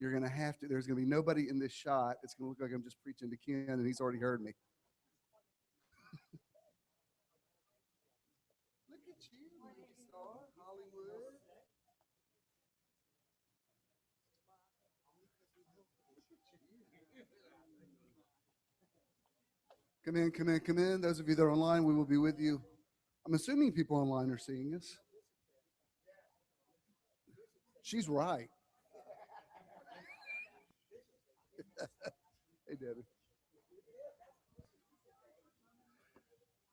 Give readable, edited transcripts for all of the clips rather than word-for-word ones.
You're going to have to, there's going to be nobody in this shot. It's going to look like I'm just preaching to Ken, and he's already heard me. Look at you, movie star, Hollywood. Come in, come in, come in. Those of you that are online, we will be with you. I'm assuming people online are seeing us. She's right. Hey, Debbie.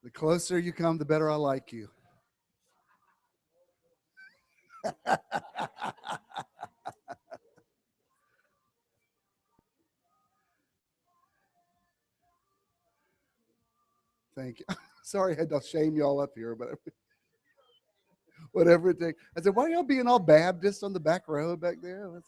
The closer you come, the better I like you. Thank you. Sorry I had to shame y'all up here, but whatever it takes. I said, why are y'all being all Baptist on the back row back there? But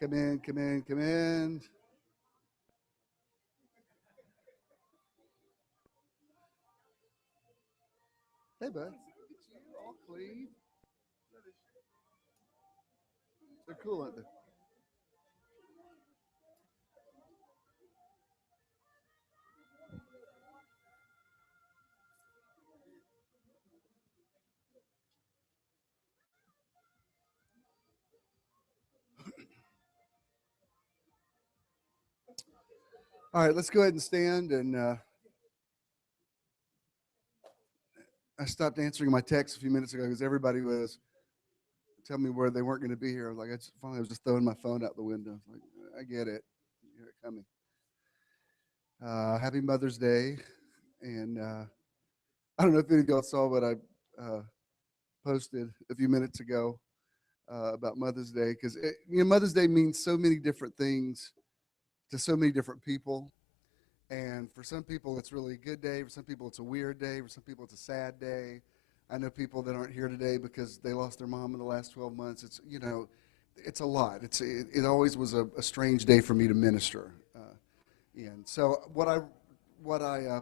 come in, come in, come in. Hey, bud. Look at you, all clean. They're cool, aren't they? All right, let's go ahead and stand. And I stopped answering my text a few minutes ago because everybody was telling me where they weren't going to be here. I was like, finally, I was just throwing my phone out the window. Like, I get it. You're coming. Happy Mother's Day. And I don't know if any of y'all saw what I posted a few minutes ago about Mother's Day, because Mother's Day means so many different things to so many different people. And for some people, it's really a good day. For some people, it's a weird day. For some people, it's a sad day. I know people that aren't here today because they lost their mom in the last 12 months. It's, it's a lot. It always was a strange day for me to minister. And so what I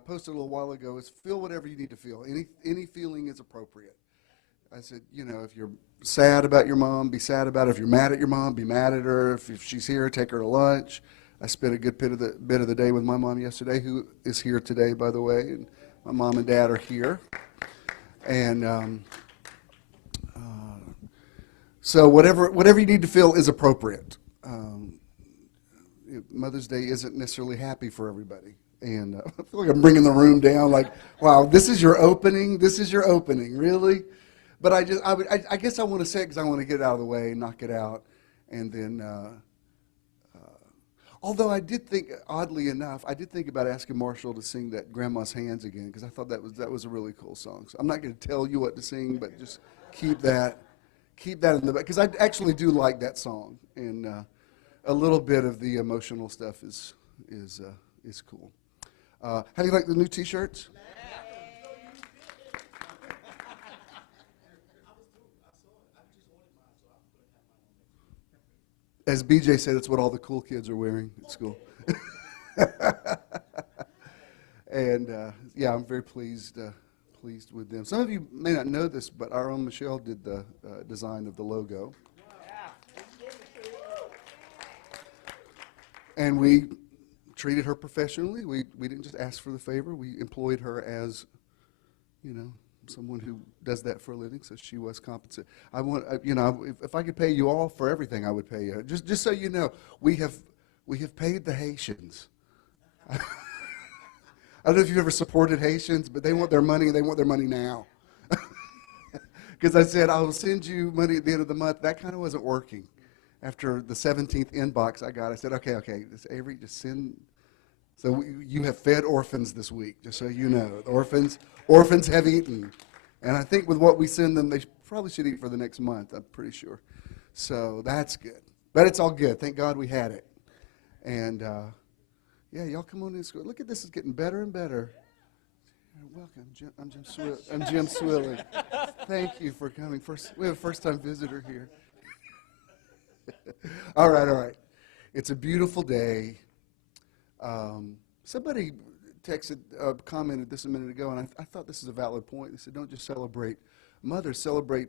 posted a little while ago is feel whatever you need to feel. Any feeling is appropriate. I said, if you're sad about your mom, be sad about it. If you're mad at your mom, be mad at her. If she's here, take her to lunch. I spent a good bit of the day with my mom yesterday, who is here today, by the way. And my mom and dad are here. And so whatever you need to feel is appropriate. Mother's Day isn't necessarily happy for everybody. And I feel like I'm bringing the room down like, wow, this is your opening? This is your opening, really? But I guess I want to say it because I want to get it out of the way, knock it out. And then, although I did think, oddly enough, I did think about asking Marshall to sing that Grandma's Hands again, because I thought that was a really cool song. So I'm not going to tell you what to sing, but just keep that in the back, because I actually do like that song. And a little bit of the emotional stuff is cool. How do you like the new T-shirts? As BJ said, it's what all the cool kids are wearing at school. And yeah, I'm very pleased with them. Some of you may not know this, but our own Michelle did the design of the logo. And we treated her professionally. We didn't just ask for the favor. We employed her as, someone who does that for a living, so she was compensated. I want, if I could pay you all for everything, I would pay you. Just so you know, we have paid the Haitians. I don't know if you've ever supported Haitians, but they want their money, and they want their money now. Because I said, I will send you money at the end of the month. That kind of wasn't working. After the 17th inbox I got, I said, okay, Avery, just send. So you have fed orphans this week, just so you know. The orphans have eaten. And I think with what we send them, they probably should eat for the next month, I'm pretty sure. So that's good. But it's all good. Thank God we had it. And Yeah, y'all come on in. Look at this, it's getting better and better. Welcome, I'm Jim Swilley. I'm Jim Swilley. Thank you for coming. We have a first-time visitor here. All right. It's a beautiful day. Somebody commented this a minute ago, and I thought this is a valid point. They said, don't just celebrate mothers, celebrate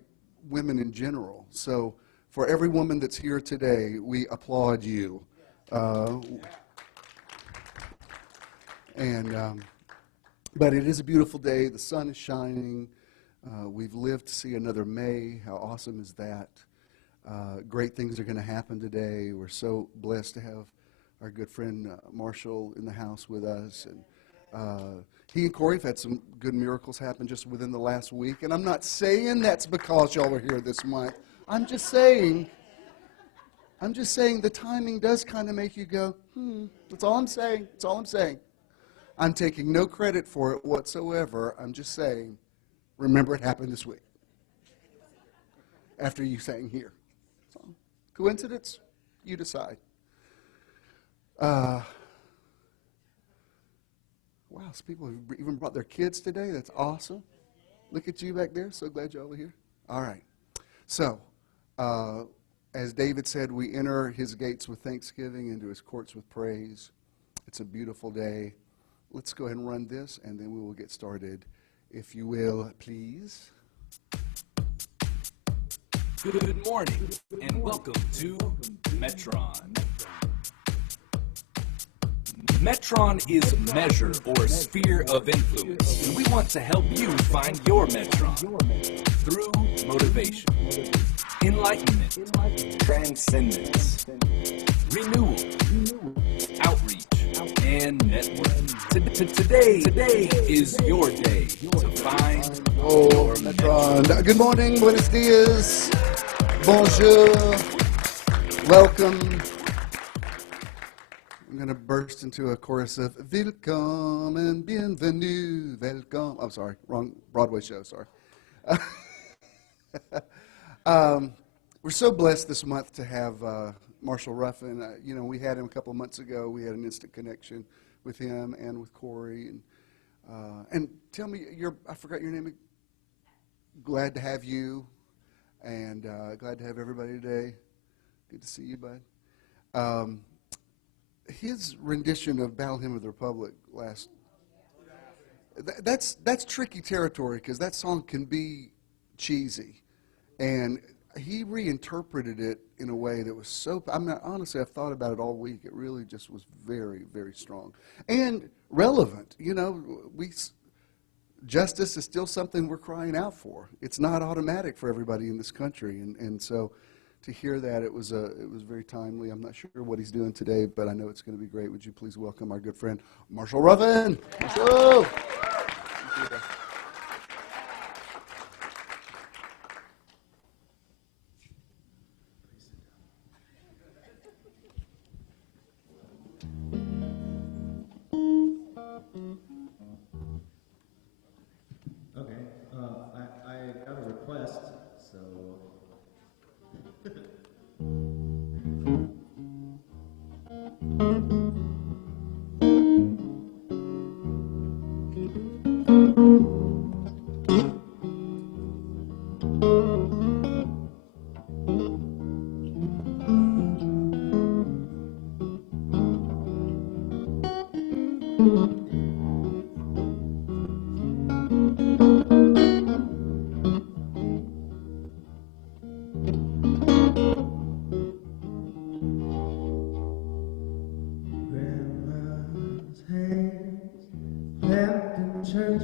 women in general. So for every woman that's here today, we applaud you. But it is a beautiful day. The sun is shining. We've lived to see another May. How awesome is that? Great things are going to happen today. We're so blessed to have our good friend Marshall in the house with us. And he and Corey have had some good miracles happen just within the last week. And I'm not saying that's because y'all are here this month. I'm just saying the timing does kind of make you go, That's all I'm saying. I'm taking no credit for it whatsoever. I'm just saying, remember it happened this week. After you sang here. So, coincidence? You decide. Wow, some people have even brought their kids today. That's awesome. Look at you back there. So glad y'all are here. All right. So, as David said, we enter his gates with thanksgiving, into his courts with praise. It's a beautiful day. Let's go ahead and run this, and then we will get started. If you will, please. Good morning, and welcome to Metron. Metron is measure or sphere of influence, and we want to help you find your Metron through motivation, enlightenment, transcendence, renewal, outreach, and network. Today is your day to find your Metron. Good morning, buenos dias, bonjour, welcome. I'm going to burst into a chorus of Willkommen, bienvenue, welcome. I'm sorry, wrong Broadway show, sorry. We're so blessed this month to have Marshall Ruffin. We had him a couple of months ago. We had an instant connection with him and with Corey. And tell me, I forgot your name. Glad to have you, and glad to have everybody today. Good to see you, bud. His rendition of Battle Hymn of the Republic that's tricky territory, because that song can be cheesy, and he reinterpreted it in a way that was so, honestly, I've thought about it all week. It really just was very, very strong and relevant. Justice is still something we're crying out for. It's not automatic for everybody in this country, and so to hear that, it was very timely. I'm not sure what he's doing today, but I know it's going to be great. Would you please welcome our good friend, Marshall Ruffin? Marshall! Okay, I got a request, so... Grandma's hands left in church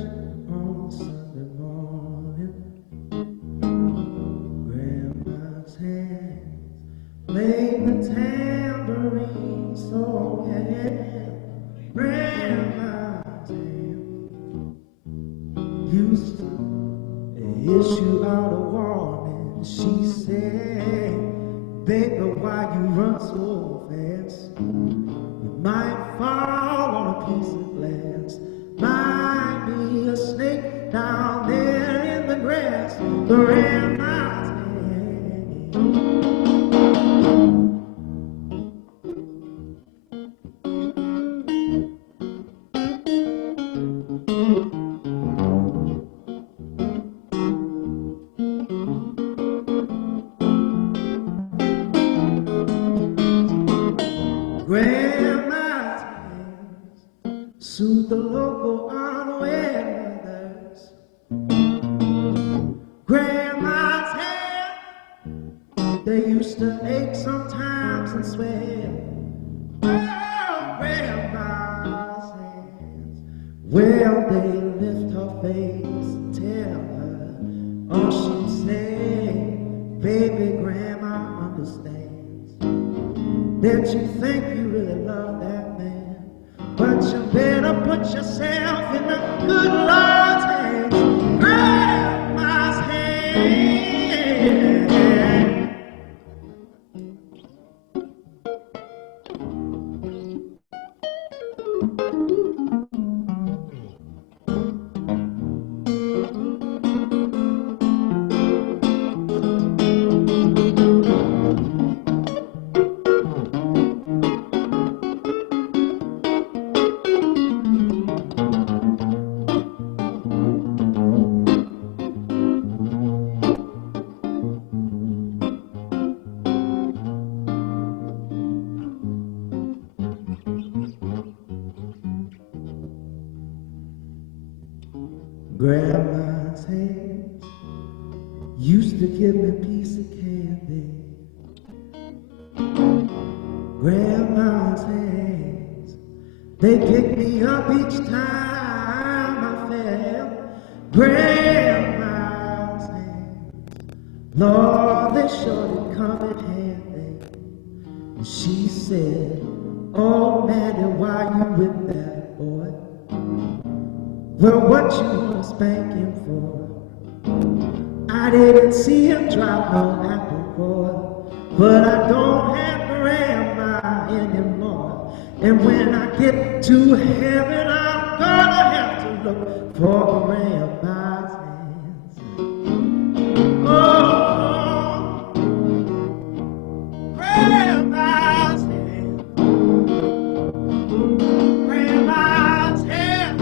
on Sunday morning. Grandma's hands played the tambourine so yeah. Grandma's hands used to issue out a warning. She said, "Baby, why you run so fast? You might fall on a piece of glass, might be a Grandma's hands soothe the local unaware mothers. Grandma's hands, they used to ache sometimes and swear. Oh, grandma's hands, well, they lift her face and tell her all she'd say. Baby, grandma understands that you think you really love that man, but you better put yourself in the good Lord's hands. Grandma's hands. Grandma's hands used to give me a piece of candy. Grandma's hands, they pick me up each time I fell. Grandma's hands, Lord, they surely come in handy. She said, oh, Maddie, why you with that boy? Well, what you wanna spank him for? I didn't see him drop no apple boy, but I don't have grandma anymore. And when I get to heaven, I'm gonna have to look for grandma's hands. Oh, grandma's hands. Grandma's hands.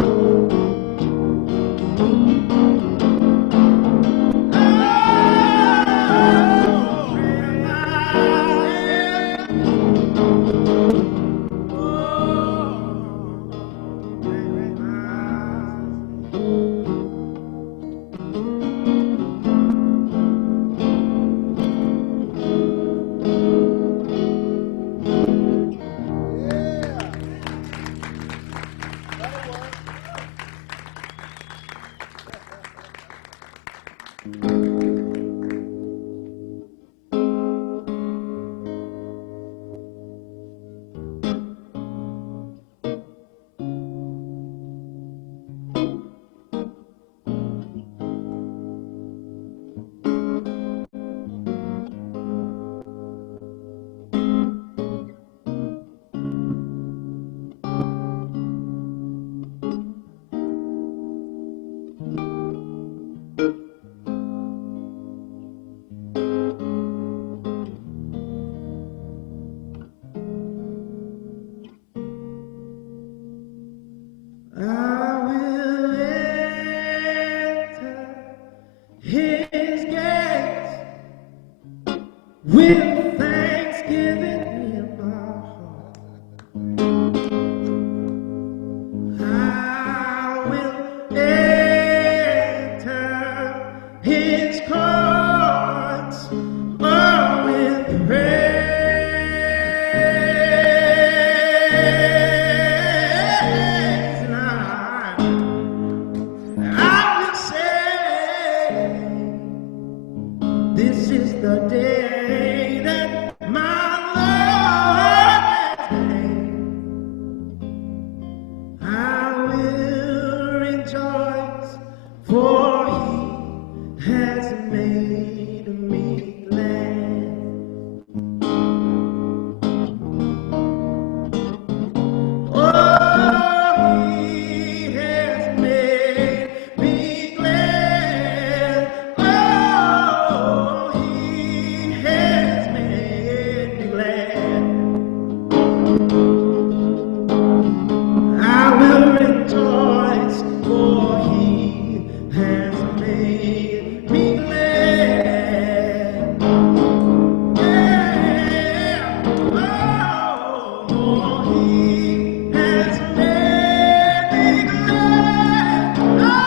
he has made me glad.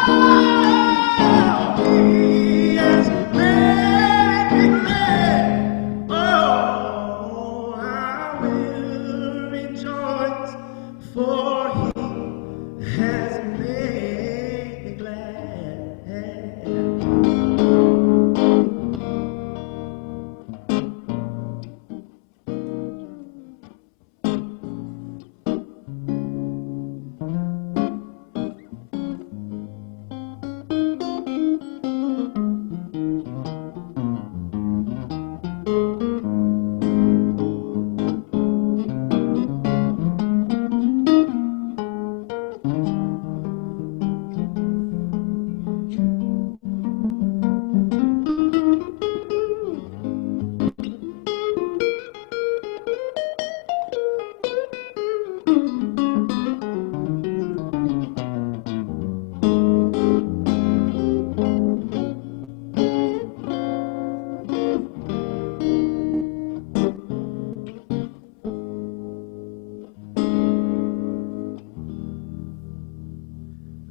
Oh, he has made me glad. Oh, I will rejoice, for he has made me glad.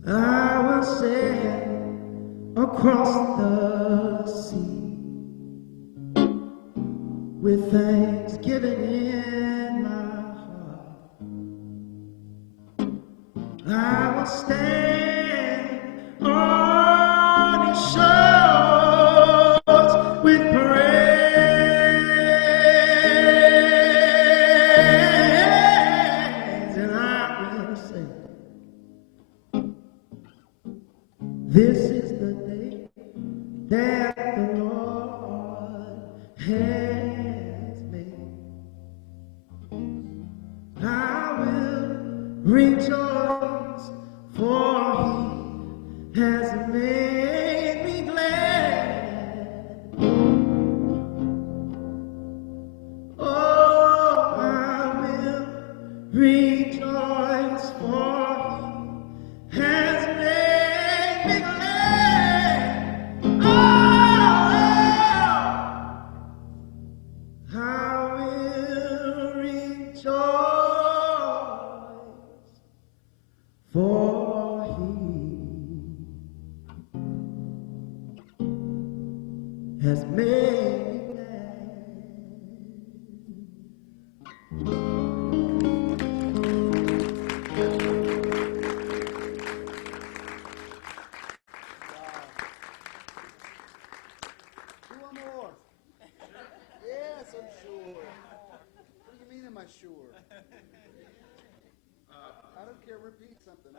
I will sail across the sea with thanksgiving in my heart. I will stand on his shores with praise, and I will say, this is the day that the Lord has made. I will rejoice, for he has made me glad. Oh, I will rejoice, for he has made me glad. Oh, I will rejoice, for he has made me glad. Do one more. Yes, I'm sure. What do you mean, am I sure? I don't care. Repeat something.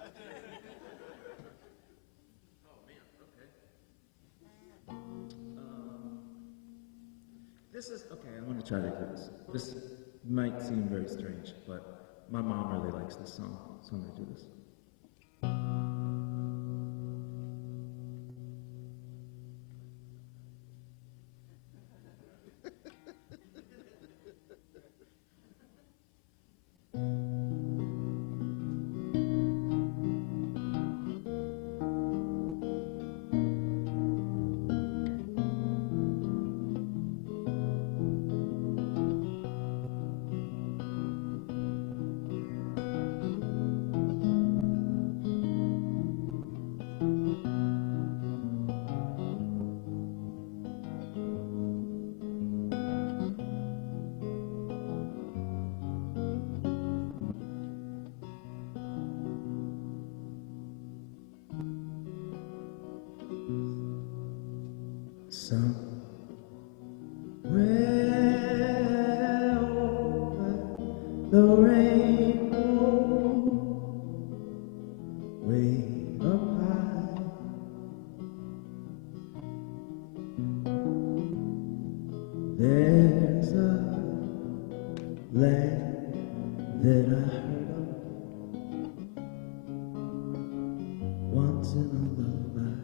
This is, okay, I'm going to try to do this. This might seem very strange, but my mom really likes this song, so I'm going to do this. Somewhere over the rainbow, way up high, there's a land that I heard of once in a lullaby.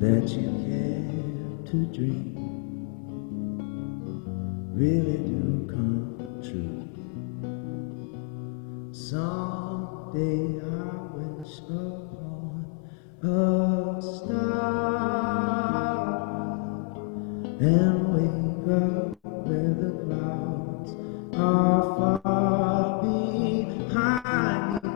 that you care to dream really do come true. Someday I wish upon a star and wake up where the clouds are far behind me,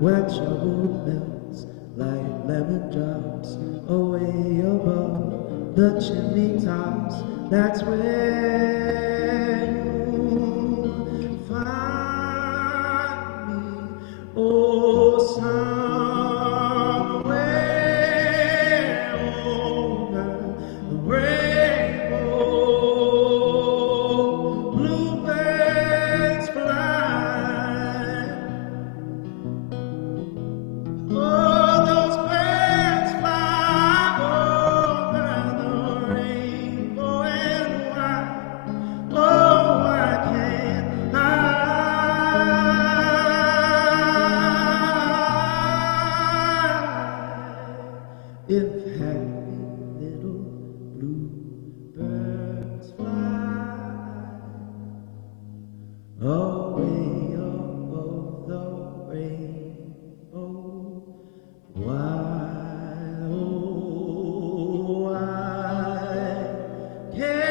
where trouble melts like lemon drops away above the chimney tops. That's where you find me. Oh, somewhere over the rainbow, bluebirds fly. Oh, those birds fly over the rainbow, and why, oh, why can't I? If happy little bluebirds fly away above the rainbow, why, oh, why can't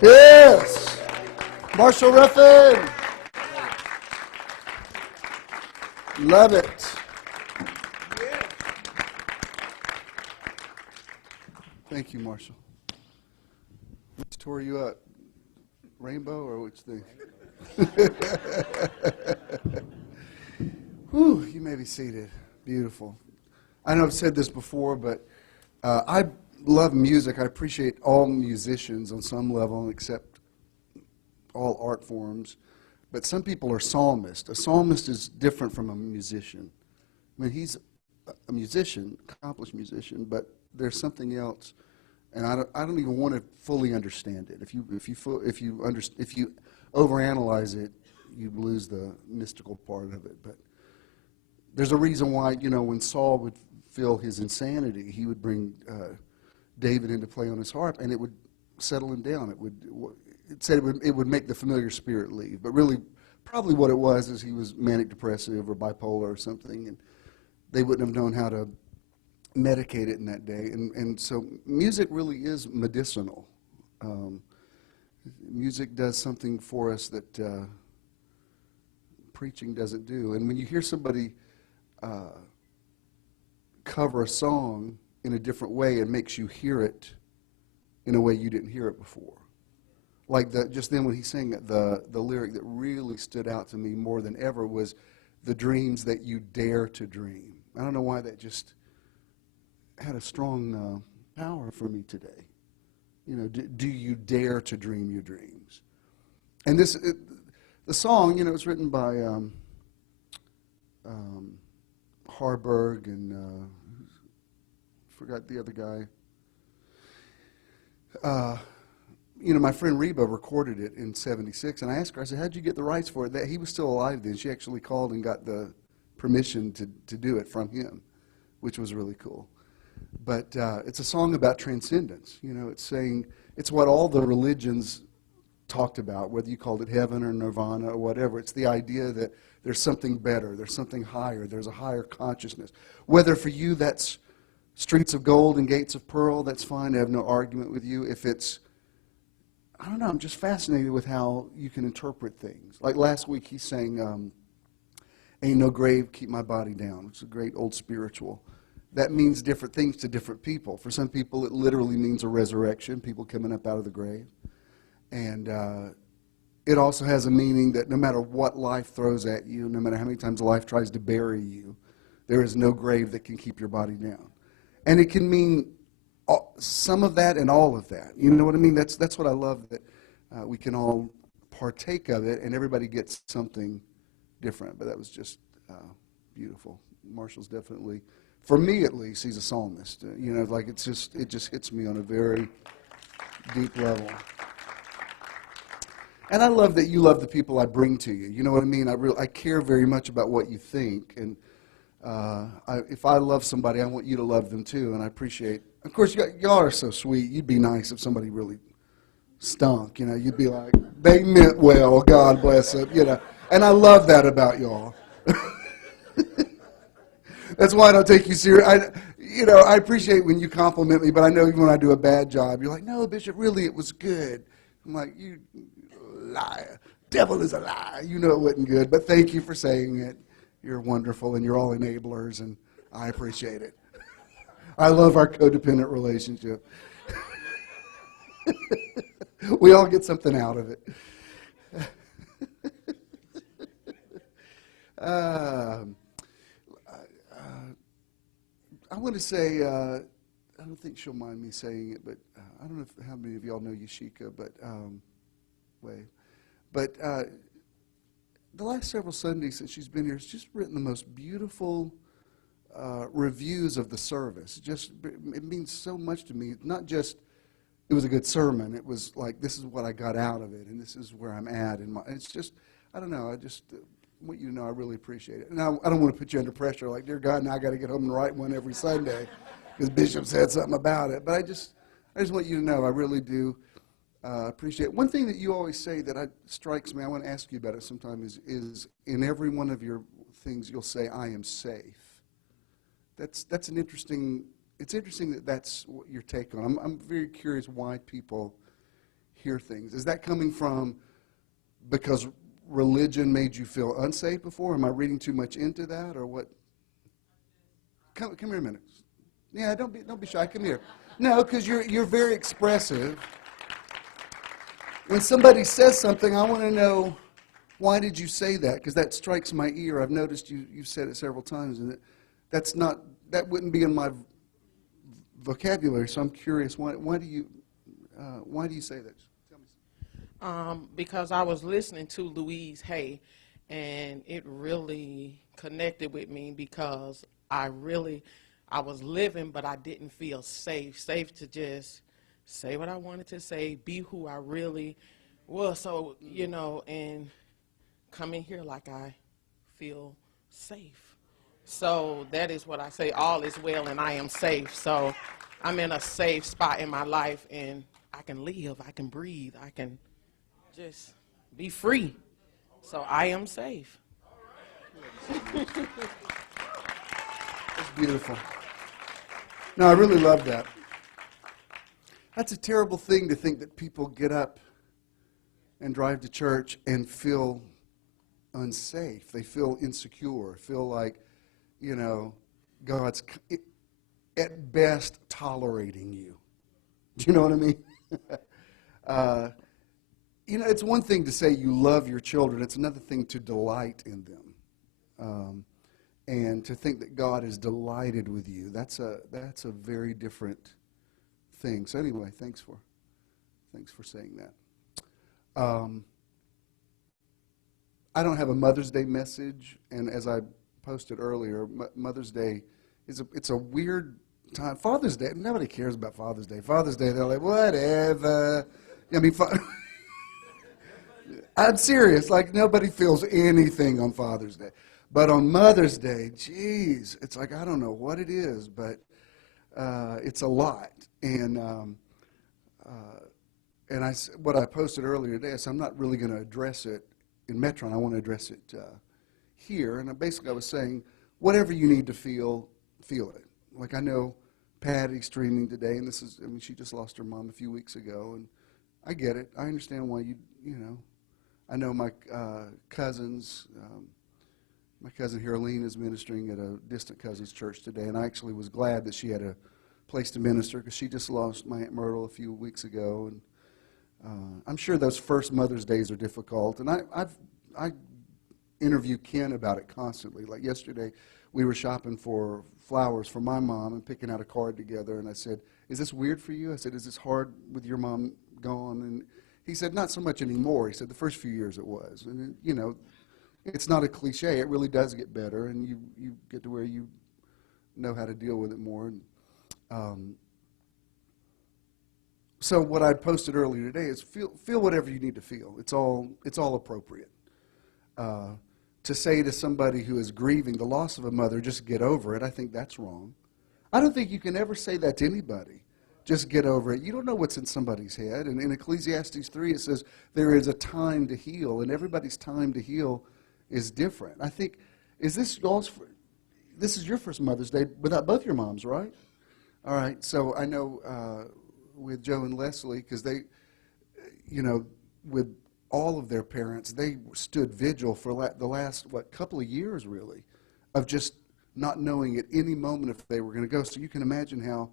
Yes. Marshall Ruffin. Love it. Thank you, Marshall. Which tore you up? Rainbow or which thing? Whew, you may be seated. Beautiful. I know I've said this before, but I love music. I appreciate all musicians on some level, except all art forms. But some people are psalmists. A psalmist is different from a musician. I mean, he's a musician, accomplished musician, but there's something else, and I don't even want to fully understand it. If you overanalyze it, you lose the mystical part of it. But there's a reason why, when Saul would feel his insanity, he would bring David into play on his harp, and it would settle him down. It said it would make the familiar spirit leave, but really, probably what it was is he was manic depressive or bipolar or something, and they wouldn't have known how to medicate it in that day. And so music really is medicinal. Music does something for us that preaching doesn't do. And when you hear somebody cover a song in a different way, it makes you hear it in a way you didn't hear it before. Like just then when he sang the lyric that really stood out to me more than ever was the dreams that you dare to dream. I don't know why that just had a strong power for me today. Do you dare to dream your dreams? And the song, it's written by Harburg and forgot the other guy. My friend Reba recorded it in '76, and I asked her, I said, how'd you get the rights for it? That he was still alive then. She actually called and got the permission to do it from him, which was really cool. But it's a song about transcendence. It's saying, it's what all the religions talked about, whether you called it heaven or nirvana or whatever. It's the idea that there's something better, there's something higher, there's a higher consciousness. Whether for you that's streets of gold and gates of pearl, that's fine. I have no argument with you. If it's, I don't know, I'm just fascinated with how you can interpret things. Like last week he sang, Ain't No Grave, Keep My Body Down. It's a great old spiritual. That means different things to different people. For some people it literally means a resurrection, people coming up out of the grave. And it also has a meaning that no matter what life throws at you, no matter how many times life tries to bury you, there is no grave that can keep your body down. And it can mean some of that and all of that. You know what I mean? That's what I love, that we can all partake of it and everybody gets something different. But that was just beautiful. Marshall's definitely for me at least, he's a psalmist. You know, like it just hits me on a very deep level. And I love that you love the people I bring to you. You know what I mean? I care very much about what you think. And if I love somebody, I want you to love them too. And I appreciate. Of course, y'all are so sweet. You'd be nice if somebody really stunk. You know, you'd be like, they meant well. God bless them. You know, and I love that about y'all. That's why I don't take you serious. I appreciate when you compliment me, but I know when I do a bad job, you're like, no, Bishop, really, it was good. I'm like, you liar. Devil is a lie. You know it wasn't good, but thank you for saying it. You're wonderful, and you're all enablers, and I appreciate it. I love our codependent relationship. We all get something out of it. I want to say, I don't think she'll mind me saying it, but I don't know how many of y'all know Yashika, but the last several Sundays that she's been here, she's just written the most beautiful reviews of the service. It means so much to me. Not just it was a good sermon. It was like, this is what I got out of it, and this is where I'm at. And it's just, I don't know. I just want you to know I really appreciate it. And I don't want to put you under pressure, like, dear God, now I got to get home and write one every Sunday because Bishop said something about it. But I just want you to know I really do appreciate it. One thing that you always say that strikes me, I want to ask you about it sometime, is in every one of your things you'll say, I am safe. That's an interesting, it's interesting that that's what your take on. I'm very curious why people hear things. Is that coming from because religion made you feel unsafe before? Am I reading too much into that, or what? Come here a minute. Yeah, don't be shy. Come here. No, because you're very expressive. When somebody says something, I want to know, why did you say that? Because that strikes my ear. I've noticed you've said it several times, and that wouldn't be in my vocabulary. So I'm curious, why do you say that? Tell me. Because I was listening to Louise Hay, and it really connected with me because I was living, but I didn't feel safe to just say what I wanted to say, be who I really was. So, and come in here like I feel safe. So that is what I say, all is well and I am safe. So I'm in a safe spot in my life, and I can live, I can breathe, I can just be free. So I am safe. It's beautiful. No, I really love that. That's a terrible thing to think that people get up and drive to church and feel unsafe. They feel insecure, feel like, God's at best tolerating you. Do you know what I mean? It's one thing to say you love your children. It's another thing to delight in them. And to think that God is delighted with you. That's a very different thing. So anyway, thanks for saying that. I don't have a Mother's Day message, and as I posted earlier, Mother's Day it's a weird time. Father's Day, nobody cares about Father's Day. Father's Day, they're like, whatever. I'm serious. Like, nobody feels anything on Father's Day. But on Mother's Day, geez, it's like, I don't know what it is, but it's a lot. And what I posted earlier today, so I'm not really going to address it in Metron. I want to address it here. And I was saying, whatever you need to feel it. Like, I know Patty's streaming today, and she just lost her mom a few weeks ago, and I get it. I understand why I know my cousins. My cousin Herline is ministering at a distant cousin's church today, and I actually was glad that she had a place to minister because she just lost my Aunt Myrtle a few weeks ago, and I'm sure those first Mother's Days are difficult. And I interview Ken about it constantly. Like yesterday, we were shopping for flowers for my mom and picking out a card together, and I said, "Is this weird for you?" I said, "Is this hard with your mom gone?" And he said, "Not so much anymore." He said, "The first few years it was." And it's not a cliche. It really does get better, and you get to where you know how to deal with it more. And, so what I posted earlier today is feel whatever you need to feel. It's all appropriate. To say to somebody who is grieving the loss of a mother, just get over it, I think that's wrong. I don't think you can ever say that to anybody. Just get over it. You don't know what's in somebody's head. And in Ecclesiastes 3, it says there is a time to heal, and everybody's time to heal is different. I think, this is your first Mother's Day without both your moms, right? All right, so I know with Joe and Leslie, because they, with all of their parents, they stood vigil for the last, couple of years, really, of just not knowing at any moment if they were going to go. So you can imagine how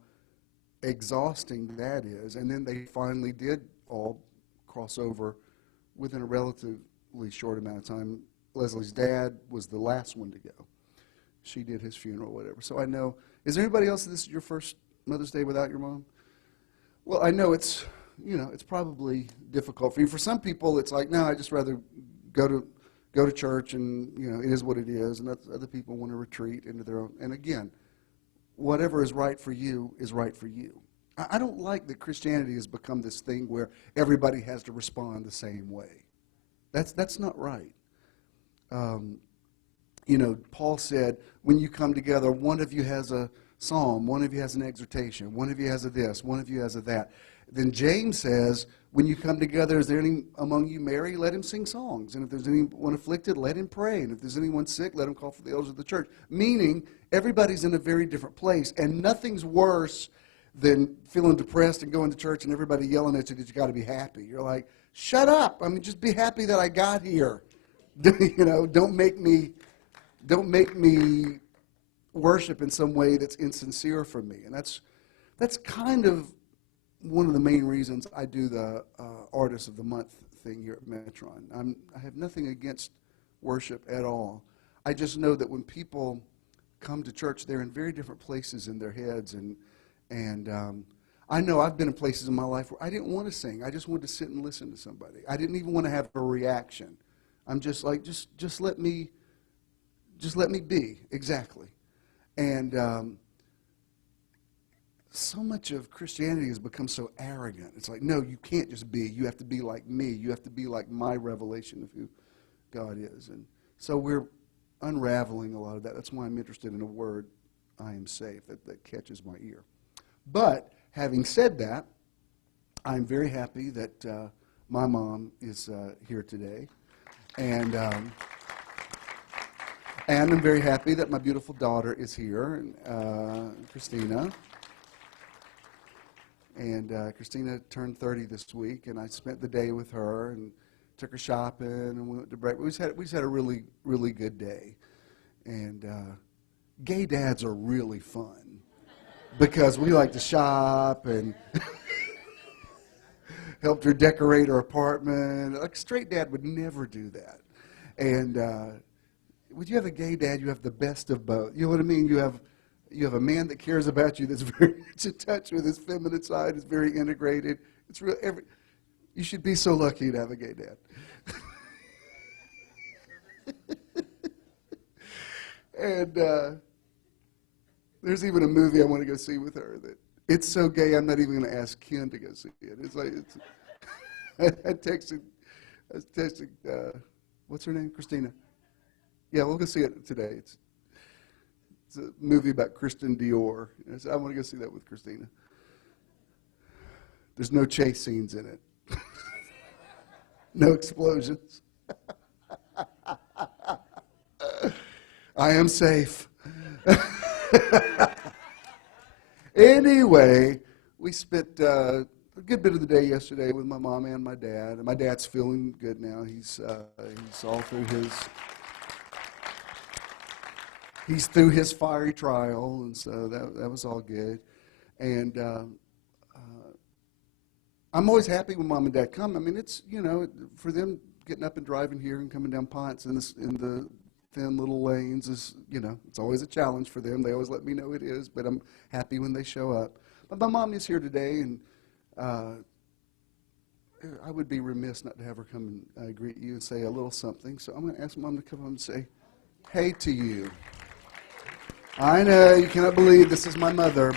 exhausting that is. And then they finally did all cross over within a relatively short amount of time. Leslie's dad was the last one to go. She did his funeral, whatever. So I know, is there anybody else, this is your first Mother's Day without your mom? Well, I know it's probably difficult for you. For some people, it's like, no, I just rather go to church, and it is what it is. And other people want to retreat into their own. And again, whatever is right for you is right for you. I don't like that Christianity has become this thing where everybody has to respond the same way. That's not right. Paul said, when you come together, one of you has a psalm, one of you has an exhortation, one of you has a this, one of you has a that. Then James says, when you come together, is there any among you merry? Let him sing songs. And if there's anyone afflicted, let him pray. And if there's anyone sick, let him call for the elders of the church. Meaning, everybody's in a very different place. And nothing's worse than feeling depressed and going to church and everybody yelling at you that you got to be happy. You're like, shut up. I mean, just be happy that I got here. Don't make me worship in some way that's insincere for me. And that's kind of one of the main reasons I do the Artist of the Month thing here at Metron. I have nothing against worship at all. I just know that when people come to church, they're in very different places in their heads. And I know I've been in places in my life where I didn't want to sing. I just wanted to sit and listen to somebody. I didn't even want to have a reaction. I'm just like, just let me be, exactly. And so much of Christianity has become so arrogant. It's like, no, you can't just be. You have to be like me. You have to be like my revelation of who God is. And so we're unraveling a lot of that. That's why I'm interested in a word, I am safe, that catches my ear. But having said that, I'm very happy that my mom is here today. And I'm very happy that my beautiful daughter is here, Christina. And Christina turned 30 this week, and I spent the day with her and took her shopping, and we went to breakfast. We just had a really, really good day. And gay dads are really fun because we like to shop and helped her decorate her apartment. Like a straight dad would never do that. And when you have a gay dad, you have the best of both. You know what I mean? You have a man that cares about you, that's very much in touch with his feminine side, is very integrated. It's real. You should be so lucky to have a gay dad. And there's even a movie I want to go see with her that it's so gay I'm not even going to ask Ken to go see it. It's like I texted what's her name? Christina. Yeah, we'll go see it today. It's a movie about Kristen Dior. I said, I want to go see that with Christina. There's no chase scenes in it. No explosions. I am safe. Anyway, we spent a good bit of the day yesterday with my mom and my dad. And my dad's feeling good now. He's all through through his fiery trial, and so that was all good. And I'm always happy when mom and dad come. I mean, it's, for them getting up and driving here and coming down Ponce in the thin little lanes is, it's always a challenge for them. They always let me know it is, but I'm happy when they show up. But my mom is here today, and I would be remiss not to have her come and greet you and say a little something. So I'm going to ask Mom to come up and say hey to you. I know you cannot believe this is my mother,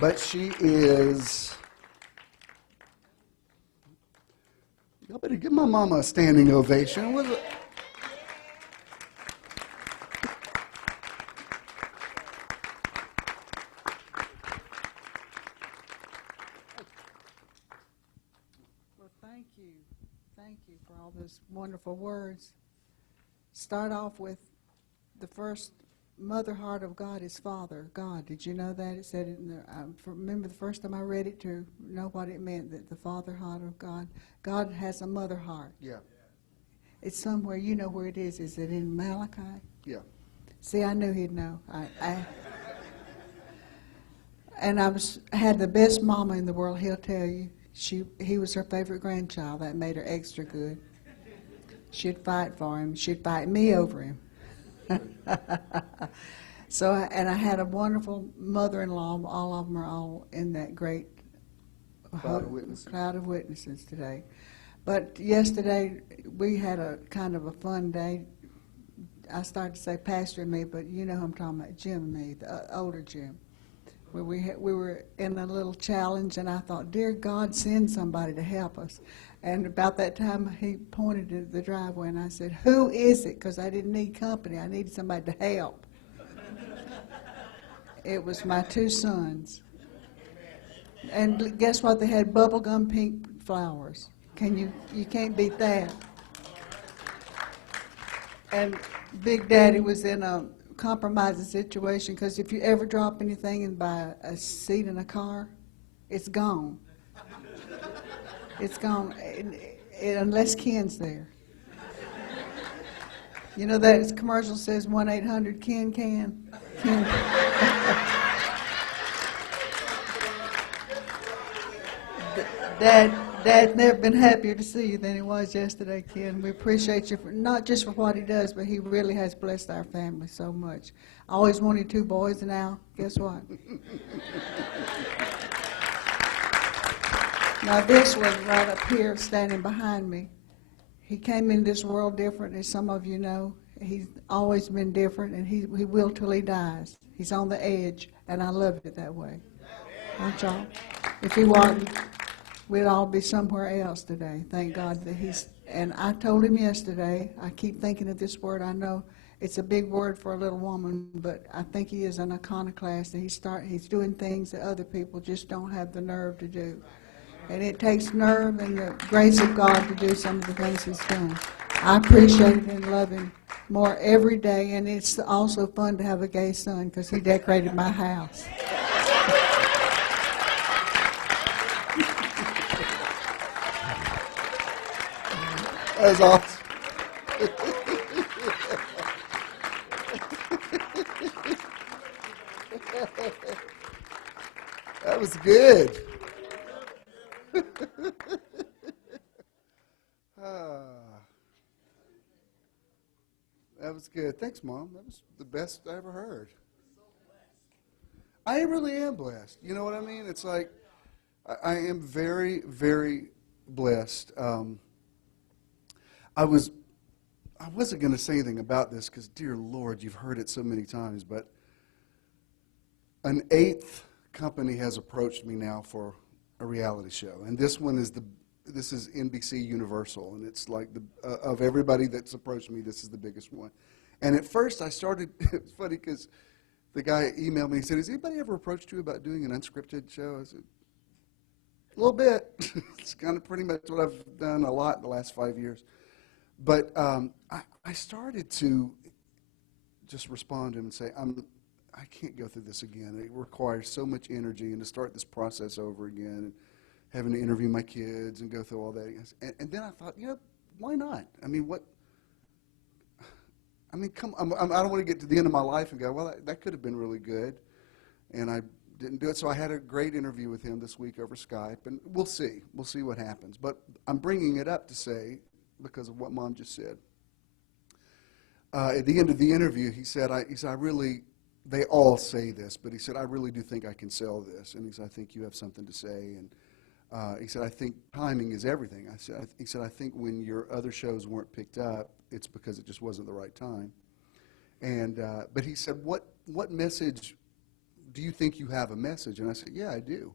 but she is. Y'all better give my mama a standing ovation. Well, thank you for all those wonderful words. Start off with the first mother heart of God is Father, God. Did you know that? It said it in there. I remember the first time I read it to know what it meant, that the Father heart of God. God has a mother heart. Yeah. It's somewhere, you know where it is. Is it in Malachi? Yeah. See, I knew he'd know. And I had the best mama in the world, he'll tell you. He was her favorite grandchild. That made her extra good. She'd fight for him. She'd fight me over him. And I had a wonderful mother-in-law. All of them are all in that great cloud of witnesses today. But yesterday we had a kind of a fun day. I started to say Pastor and me, but you know who I'm talking about, Jim and me, the older Jim. Where we were in a little challenge, and I thought, dear God, send somebody to help us. And about that time, he pointed to the driveway, and I said, who is it? Because I didn't need company. I needed somebody to help. It was my two sons. And guess what? They had bubblegum pink flowers. You can't beat that. And Big Daddy was in a compromising situation, because if you ever drop anything and buy a seat in a car, it's gone. It's gone, unless Ken's there. You know that commercial says 1-800-KEN. Ken. Dad's never been happier to see you than he was yesterday, Ken. We appreciate you, not just for what he does, but he really has blessed our family so much. I always wanted 2 boys, and now, guess what? Now this was right up here, standing behind me. He came in this world different, as some of you know. He's always been different, and he will till he dies. He's on the edge, and I love it that way. Aren't y'all? If he wasn't, we'd all be somewhere else today. Thank God that he's, and I told him yesterday, I keep thinking of this word. I know it's a big word for a little woman, but I think he is an iconoclast, and he's doing things that other people just don't have the nerve to do. And it takes nerve and the grace of God to do some of the things he's done. I appreciate it and love him more every day, and it's also fun to have a gay son, because he decorated my house. That was awesome. That was good. That was good. Thanks, Mom. That was the best I ever heard. I really am blessed. You know what I mean? It's like I am very, very blessed. I wasn't going to say anything about this because, dear Lord, you've heard it so many times, but an 8th company has approached me now for a reality show, and this is NBC Universal, and it's like of everybody that's approached me, this is the biggest one. And at first I started, it was funny because the guy emailed me, he said, has anybody ever approached you about doing an unscripted show? I said, a little bit. It's kind of pretty much what I've done a lot in the last 5 years. But I started to just respond to him and say, I can't go through this again. It requires so much energy, and to start this process over again, and having to interview my kids and go through all that. And then I thought, why not? I mean, come on. I don't want to get to the end of my life and go, well, that could have been really good. And I didn't do it. So I had a great interview with him this week over Skype, and we'll see. We'll see what happens. But I'm bringing it up to say, because of what Mom just said. At the end of the interview, he said, they all say this, but he said, I really do think I can sell this. And he said, I think you have something to say. And he said, I think timing is everything. He said, I think when your other shows weren't picked up, it's because it just wasn't the right time. And but he said, what what message do you think you have a message? And I said, yeah, I do.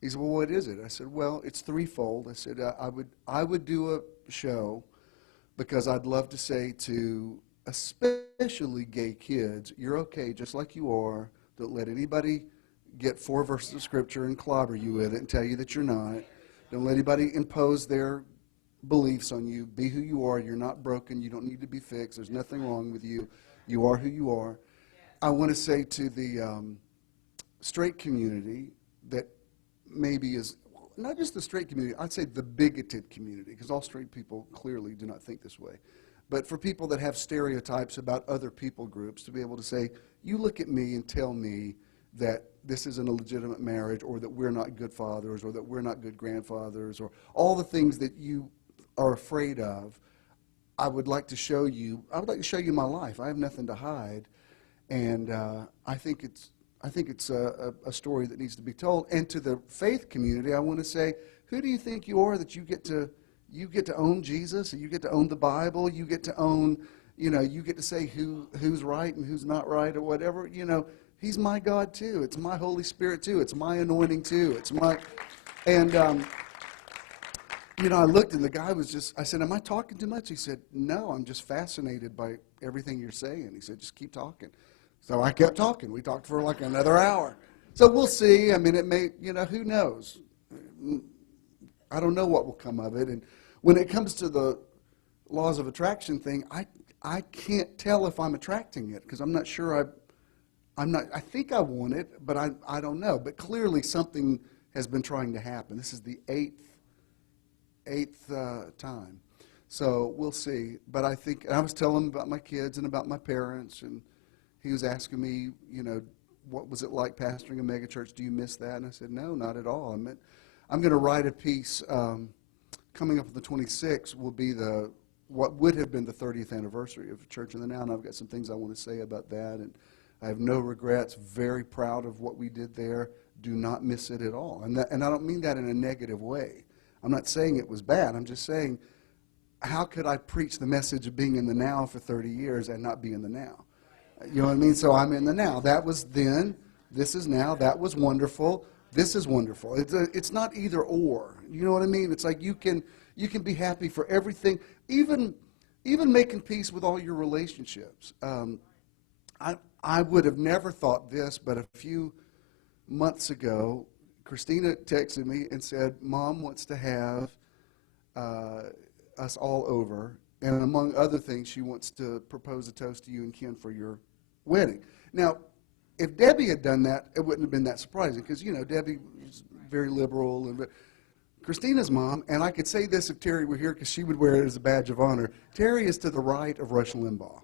He said, well, what is it? I said, well, it's threefold. I said, I would do a show because I'd love to say to especially gay kids, you're okay just like you are. Don't let anybody get 4 verses of scripture and clobber you with it and tell you that you're not. Don't let anybody impose their beliefs on you. Be who you are. You're not broken. You don't need to be fixed. There's nothing wrong with you. You are who you are. I want to say to the straight community that maybe is not just the straight community, I'd say the bigoted community, because all straight people clearly do not think this way. But for people that have stereotypes about other people groups, to be able to say, you look at me and tell me that this isn't a legitimate marriage, or that we're not good fathers, or that we're not good grandfathers, or all the things that you are afraid of, I would like to show you my life. I have nothing to hide. And I think it's a story that needs to be told. And to the faith community, I want to say, who do you think you are that you get to own Jesus, and you get to own the Bible, you get to own, you get to say who's right and who's not right or whatever. He's my God too. It's my Holy Spirit too. It's my anointing too. It's my, and I looked and the guy was just, I said, am I talking too much? He said, no, I'm just fascinated by everything you're saying. He said, just keep talking. So I kept talking. We talked for like another hour. So we'll see. I mean, it may, who knows? I don't know what will come of it. And when it comes to the laws of attraction thing, I can't tell if I'm attracting it, because I'm not sure I think I want it, but I don't know. But clearly something has been trying to happen. This is the eighth time. So we'll see. But I think, I was telling him about my kids and about my parents, and he was asking me, what was it like pastoring a megachurch? Do you miss that? And I said, no, not at all. I'm going to write a piece coming up on the 26th will be what would have been the 30th anniversary of Church in the Now, and I've got some things I want to say about that, and I have no regrets, very proud of what we did there, do not miss it at all. And I don't mean that in a negative way. I'm not saying it was bad, I'm just saying, how could I preach the message of being in the now for 30 years and not be in the now? You know what I mean? So I'm in the now. That was then, this is now, that was wonderful, this is wonderful. It's not either or. You know what I mean? It's like you can be happy for everything, even making peace with all your relationships. I would have never thought this, but a few months ago, Christina texted me and said, Mom wants to have us all over, and among other things, she wants to propose a toast to you and Ken for your wedding. Now, if Debbie had done that, it wouldn't have been that surprising, because, Debbie was very liberal. And Christina's mom, and I could say this if Terry were here because she would wear it as a badge of honor, Terry is to the right of Rush Limbaugh.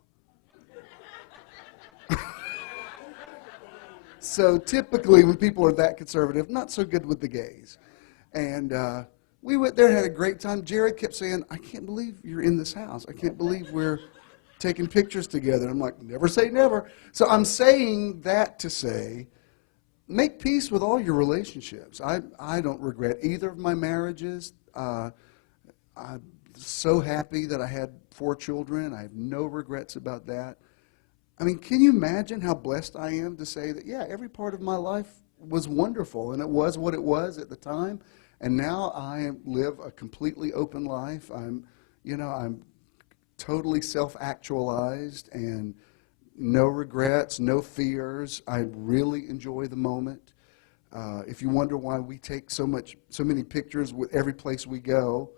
So typically when people are that conservative, not so good with the gays. And we went there and had a great time. Jared kept saying, I can't believe you're in this house. I can't believe we're taking pictures together. I'm like, never say never. So I'm saying that to say, make peace with all your relationships. I don't regret either of my marriages. I'm so happy that I had 4 children. I have no regrets about that. I mean, can you imagine how blessed I am to say that, yeah, every part of my life was wonderful, and it was what it was at the time, and now I live a completely open life. I'm totally self-actualized, and no regrets, no fears. I really enjoy the moment. If you wonder why we take so many pictures with every place we go,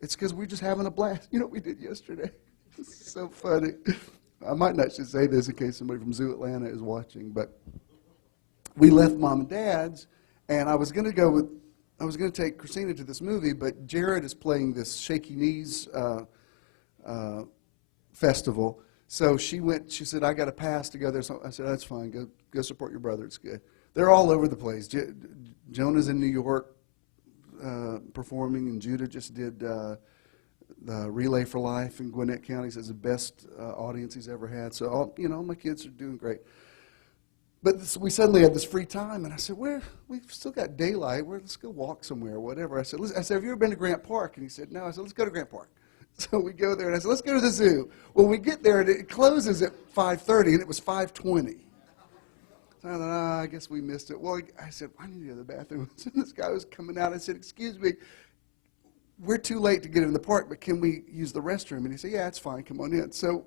it's because we're just having a blast. You know what we did yesterday? It's so funny. I might not should say this in case somebody from Zoo Atlanta is watching, but we left Mom and Dad's, and I was going to take Christina to this movie, but Jared is playing this Shaky Knees festival. So she said, I got a pass to go there. So I said, that's fine. Go support your brother. It's good. They're all over the place. Jonah's in New York performing, and Judah just did the Relay for Life in Gwinnett County. Says the best audience he's ever had. So all my kids are doing great. But we suddenly had this free time, and I said, we've still got daylight. Let's go walk somewhere or whatever. I said, have you ever been to Grant Park? And he said, no. I said, let's go to Grant Park. So we go there, and I said, let's go to the zoo. Well, we get there, and it closes at 5:30, and it was 5:20. So I thought, I guess we missed it. Well, I said, I need to go to the bathroom. So this guy was coming out. I said, excuse me, we're too late to get in the park, but can we use the restroom? And he said, yeah, it's fine. Come on in. So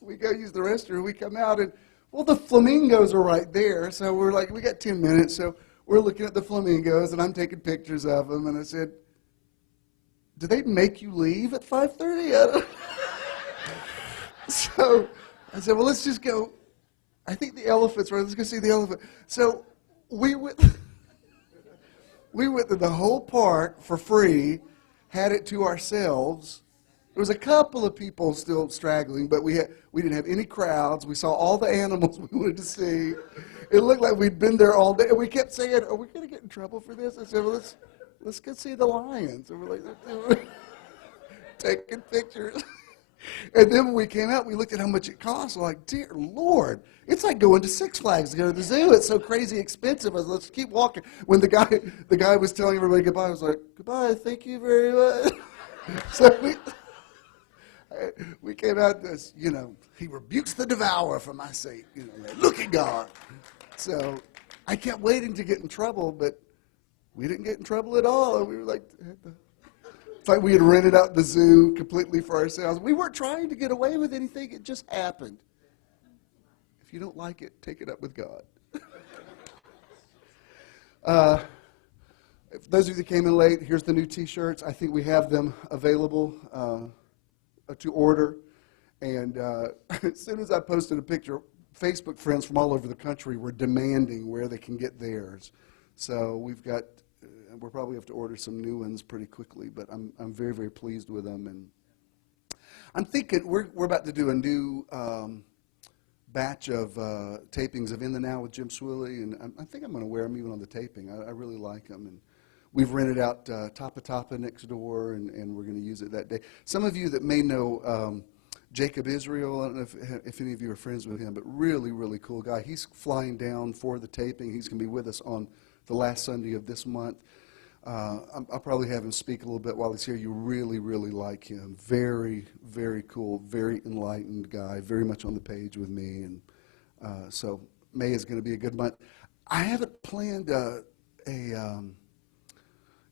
we go use the restroom. We come out, and, well, the flamingos are right there. So we're like, we got 10 minutes. So we're looking at the flamingos, and I'm taking pictures of them. And I said, do they make you leave at 5:30? So I said, well, let's just go. I think the elephant's right. Let's go see the elephant. So we went to the whole park for free, had it to ourselves. There was a couple of people still straggling, but we didn't have any crowds. We saw all the animals we wanted to see. It looked like we'd been there all day. And we kept saying, are we going to get in trouble for this? I said, well, let's go see the lions. And we're like, taking pictures. And then when we came out, we looked at how much it cost. We're like, dear Lord, it's like going to Six Flags to go to the zoo. It's so crazy expensive. I was, let's keep walking. When the guy was telling everybody goodbye, I was like, goodbye, thank you very much. So we came out this, he rebukes the devourer for my sake. Look at God. So I kept waiting to get in trouble, but we didn't get in trouble at all. And we were like, it's like we had rented out the zoo completely for ourselves. We weren't trying to get away with anything. It just happened. If you don't like it, take it up with God. If those of you that came in late, here's the new T-shirts. I think we have them available to order. And as soon as I posted a picture, Facebook friends from all over the country were demanding where they can get theirs. So we'll probably have to order some new ones pretty quickly, but I'm very, very pleased with them. And I'm thinking we're about to do a new batch of tapings of In the Now with Jim Swilley, and I think I'm going to wear them even on the taping. I really like them. And we've rented out Tapa next door, and we're going to use it that day. Some of you that may know Jacob Israel, I don't know if any of you are friends with him, but really, really cool guy. He's flying down for the taping. He's going to be with us on the last Sunday of this month. I'll probably have him speak a little bit while he's here. You really, really like him. Very, very cool, very enlightened guy, very much on the page with me. And so May is going to be a good month. I haven't planned a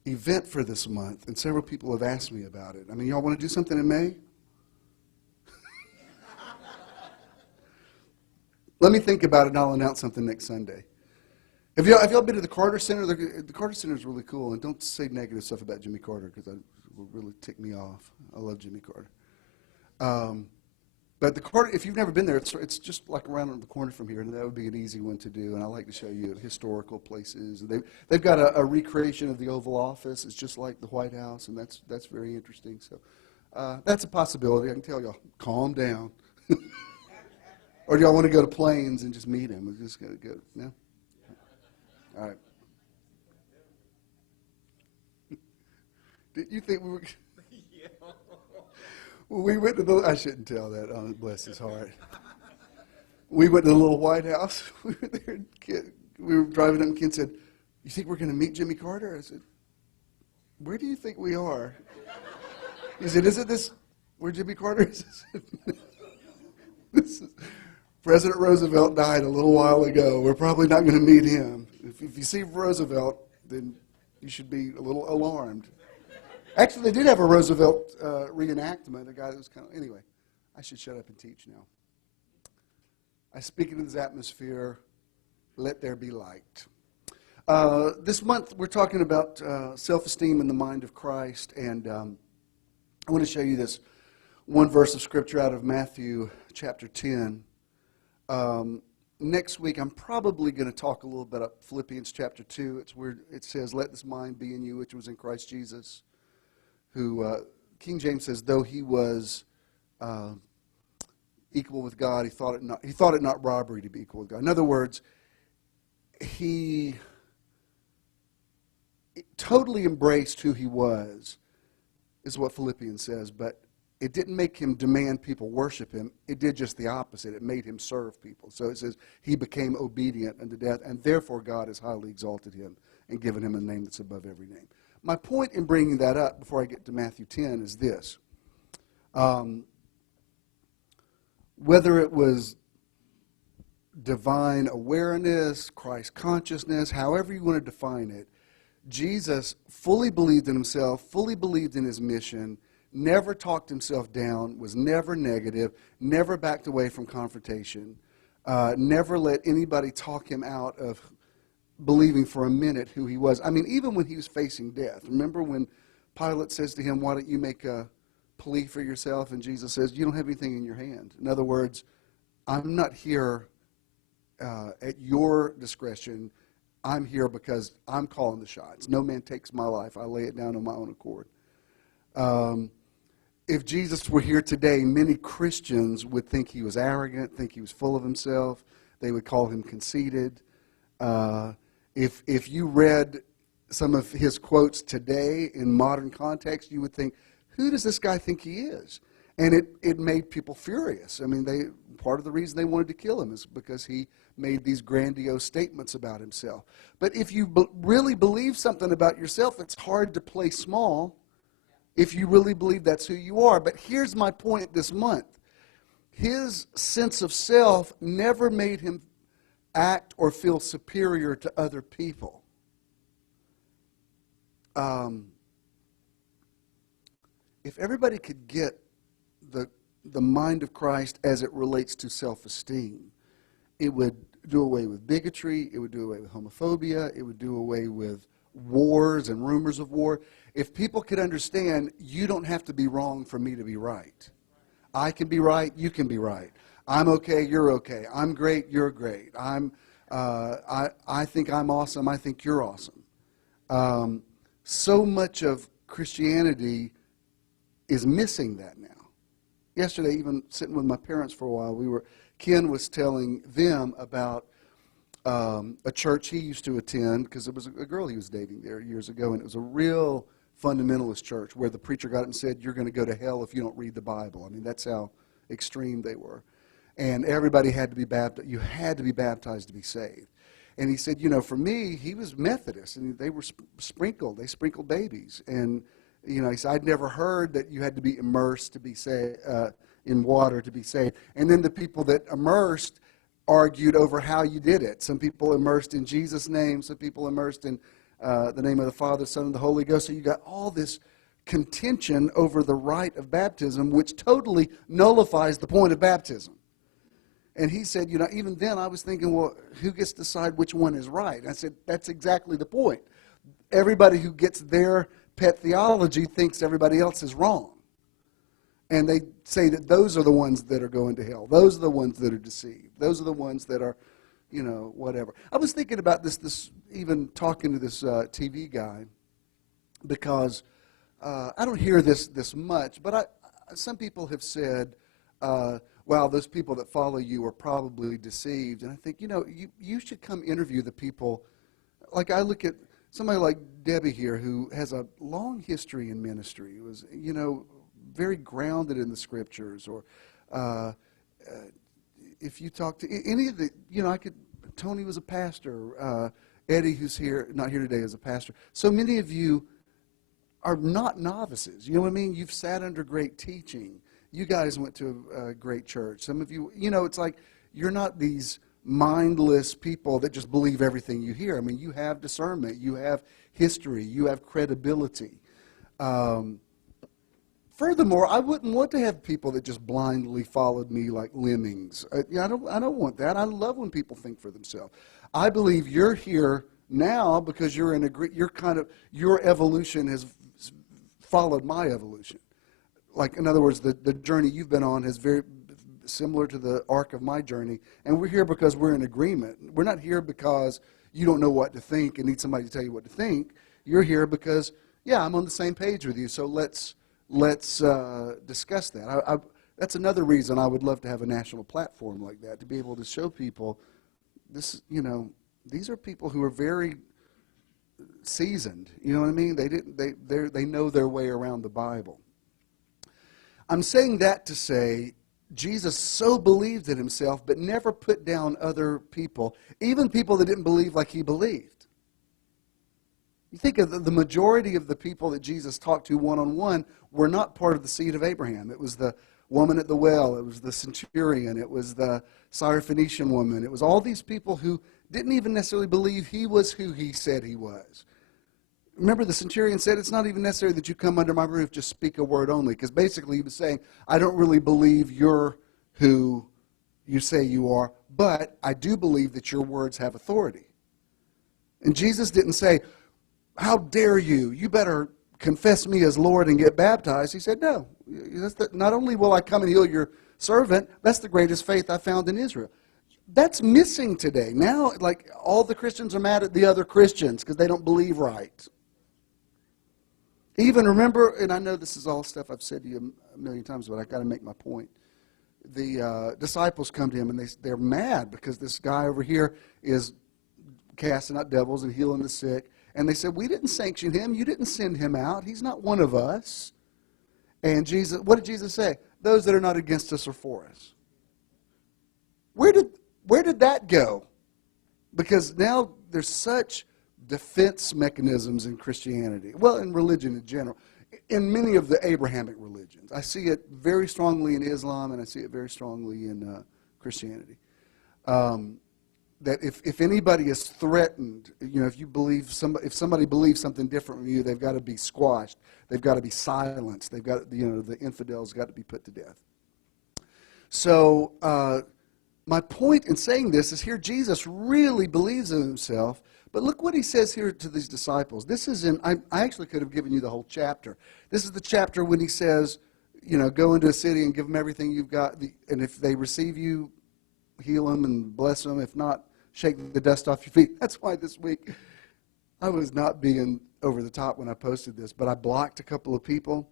event for this month, and several people have asked me about it. I mean, y'all want to do something in May? Let me think about it, and I'll announce something next Sunday. Have y'all been to the Carter Center? The Carter Center is really cool, and don't say negative stuff about Jimmy Carter because it will really tick me off. I love Jimmy Carter. But the Carter, if you've never been there, it's just like around the corner from here, and that would be an easy one to do. And I like to show you historical places. They've got a recreation of the Oval Office. It's just like the White House, and that's very interesting. So that's a possibility. I can tell y'all, calm down. Or do y'all want to go to Plains and just meet him? We're just going to go, no? All right. Did you think we were? Yeah. Well, we went to I shouldn't tell that. Oh, bless his heart. We went to the little White House. We were there. We were driving up, and Ken said, "You think we're going to meet Jimmy Carter?" I said, "Where do you think we are?" He said, "Isn't this where Jimmy Carter is?" This is, President Roosevelt died a little while ago. We're probably not going to meet him. If you see Roosevelt, then you should be a little alarmed. Actually, they did have a Roosevelt reenactment, a guy that was kind of, anyway, I should shut up and teach now. I speak into this atmosphere, let there be light. This month, we're talking about self-esteem in the mind of Christ, and I want to show you this one verse of Scripture out of Matthew chapter 10. Next week, I'm probably going to talk a little bit about Philippians chapter 2. It's where it says, let this mind be in you, which was in Christ Jesus, who, King James says, though he was equal with God, he thought it not robbery to be equal with God. In other words, he totally embraced who he was, is what Philippians says, but it didn't make him demand people worship him. It did just the opposite. It made him serve people. So it says he became obedient unto death, and therefore God has highly exalted him and given him a name that's above every name. My point in bringing that up before I get to Matthew 10 is this. Whether it was divine awareness, Christ consciousness, however you want to define it. Jesus fully believed in himself, fully believed in his mission, never talked himself down, was never negative, never backed away from confrontation, never let anybody talk him out of believing for a minute who he was. I mean, even when he was facing death. Remember when Pilate says to him, why don't you make a plea for yourself? And Jesus says, you don't have anything in your hand. In other words, I'm not here at your discretion. I'm here because I'm calling the shots. No man takes my life. I lay it down on my own accord. If Jesus were here today, many Christians would think he was arrogant, think he was full of himself. They would call him conceited. If you read some of his quotes today in modern context, you would think, who does this guy think he is? And it made people furious. I mean, part of the reason they wanted to kill him is because he made these grandiose statements about himself. But if you really believe something about yourself, it's hard to play small if you really believe that's who you are. But here's my point this month. His sense of self never made him act or feel superior to other people. If everybody could get the mind of Christ as it relates to self-esteem, it would do away with bigotry, it would do away with homophobia, it would do away with wars and rumors of war. If people could understand, you don't have to be wrong for me to be right. I can be right, you can be right. I'm okay, you're okay. I'm great, you're great. I think I'm awesome, I think you're awesome. So much of Christianity is missing that now. Yesterday, even sitting with my parents for a while, Ken was telling them about a church he used to attend, because there was a girl he was dating there years ago, and it was a real fundamentalist church where the preacher got up and said, you're going to go to hell if you don't read the Bible. I mean, that's how extreme they were. And everybody had to be baptized. You had to be baptized to be saved. And he said, for me, he was Methodist, and they were sprinkled. They sprinkled babies. And, he said, I'd never heard that you had to be immersed to be saved, in water to be saved. And then the people that immersed argued over how you did it. Some people immersed in Jesus' name. Some people immersed in the name of the Father, Son, and the Holy Ghost. So you got all this contention over the rite of baptism, which totally nullifies the point of baptism. And he said, even then I was thinking, well, who gets to decide which one is right? And I said, that's exactly the point. Everybody who gets their pet theology thinks everybody else is wrong. And they say that those are the ones that are going to hell. Those are the ones that are deceived. Those are the ones that are, whatever. I was thinking about this even talking to this TV guy, because I don't hear this much, but some people have said, wow, those people that follow you are probably deceived. And I think, you should come interview the people. Like I look at somebody like Debbie here, who has a long history in ministry, was, very grounded in the scriptures. Or if you talk to any of the, Tony was a pastor. Eddie, who's here, not here today, is a pastor. So many of you are not novices. You know what I mean? You've sat under great teaching. You guys went to a great church. Some of you, it's like you're not these mindless people that just believe everything you hear. I mean, you have discernment. You have history. You have credibility. Furthermore, I wouldn't want to have people that just blindly followed me like lemmings. I don't want that. I love when people think for themselves. I believe you're here now because your evolution has followed my evolution. Like, in other words, the journey you've been on is very similar to the arc of my journey, and we're here because we're in agreement. We're not here because you don't know what to think and need somebody to tell you what to think. You're here because, I'm on the same page with you, so let's discuss that. That's another reason I would love to have a national platform like that, to be able to show people this. These are people who are very seasoned. You know what I mean? They know their way around the Bible. I'm saying that to say Jesus so believed in himself, but never put down other people, even people that didn't believe like he believed. You think of the majority of the people that Jesus talked to one-on-one were not part of the seed of Abraham. It was woman at the well. It was the centurion. It was the Syrophoenician woman. It was all these people who didn't even necessarily believe he was who he said he was. Remember, the centurion said, it's not even necessary that you come under my roof, just speak a word only. Because basically he was saying, I don't really believe you're who you say you are, but I do believe that your words have authority. And Jesus didn't say, how dare you? You better confess me as Lord and get baptized. He said, no. Not only will I come and heal your servant, that's the greatest faith I found in Israel. That's missing today. Now, like, all the Christians are mad at the other Christians because they don't believe right. Even remember, and I know this is all stuff I've said to you a million times, but I got to make my point. The disciples come to him and they're mad because this guy over here is casting out devils and healing the sick. And they said, we didn't sanction him. You didn't send him out. He's not one of us. And Jesus, what did Jesus say? Those that are not against us are for us. Where did that go? Because now there's such defense mechanisms in Christianity. Well, in religion in general. In many of the Abrahamic religions. I see it very strongly in Islam, and I see it very strongly in Christianity. That if anybody is threatened, if somebody believes something different from you, they've got to be squashed. They've got to be silenced. They've got, the infidels got to be put to death. So my point in saying this is here Jesus really believes in himself. But look what he says here to these disciples. This is I actually could have given you the whole chapter. This is the chapter when he says, go into a city and give them everything you've got. And if they receive you, heal them and bless them. If not, shake the dust off your feet. That's why this week I was not being over the top when I posted this, but I blocked a couple of people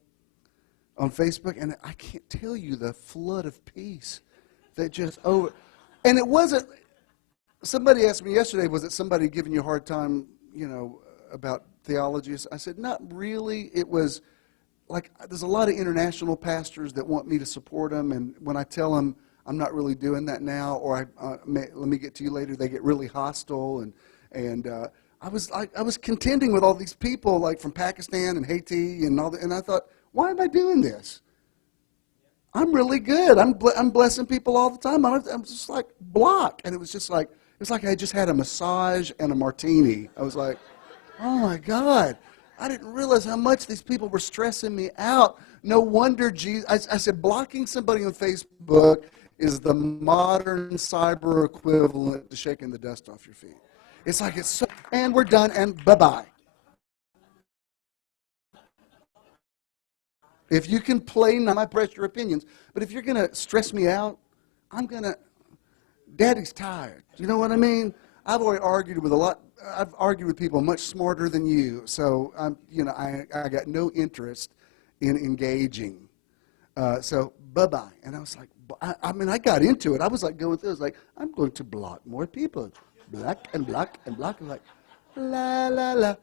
on Facebook, and I can't tell you the flood of peace that just over. And it wasn't. Somebody asked me yesterday, was it somebody giving you a hard time, about theology? I said, not really. It was like there's a lot of international pastors that want me to support them, and when I tell them I'm not really doing that now, or let me get to you later, they get really hostile, and I was contending with all these people like from Pakistan and Haiti and all that, and I thought, why am I doing this? I'm really good. I'm blessing people all the time. I'm just like block, and it was just like. It's like I just had a massage and a martini. I was like, oh my God. I didn't realize how much these people were stressing me out. No wonder Jesus, I said blocking somebody on Facebook is the modern cyber equivalent to shaking the dust off your feet. It's like and we're done and bye-bye. If you can play, not my press your opinions, but if you're going to stress me out, Daddy's tired. You know what I mean? I've already argued with I've argued with people much smarter than you. So I got no interest in engaging. So bye-bye. And I was like, I got into it. I was like going through. I was like, I'm going to block more people. Block and block and block. And like, la, la, la.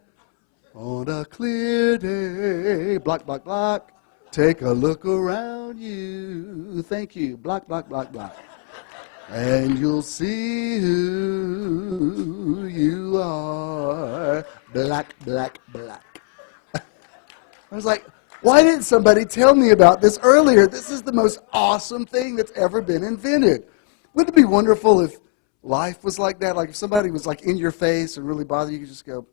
On a clear day. Block, block, block. Take a look around you. Thank you. Block, block, block, block. And you'll see who you are. Black, black, black. I was like, why didn't somebody tell me about this earlier? This is the most awesome thing that's ever been invented. Wouldn't it be wonderful if life was like that? Like if somebody was like in your face and really bother you, you could just go,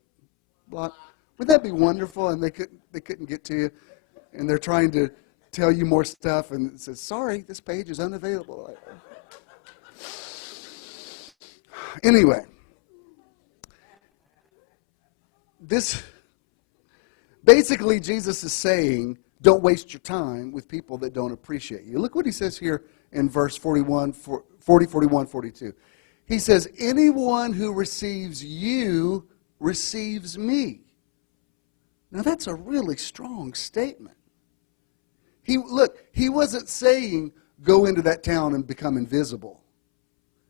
block. Wouldn't that be wonderful? And they couldn't get to you. And they're trying to tell you more stuff. And it says, sorry, this page is unavailable. Anyway, basically Jesus is saying, don't waste your time with people that don't appreciate you. Look what he says here in verse 41, 42. He says, anyone who receives you receives me. Now that's a really strong statement. He wasn't saying go into that town and become invisible.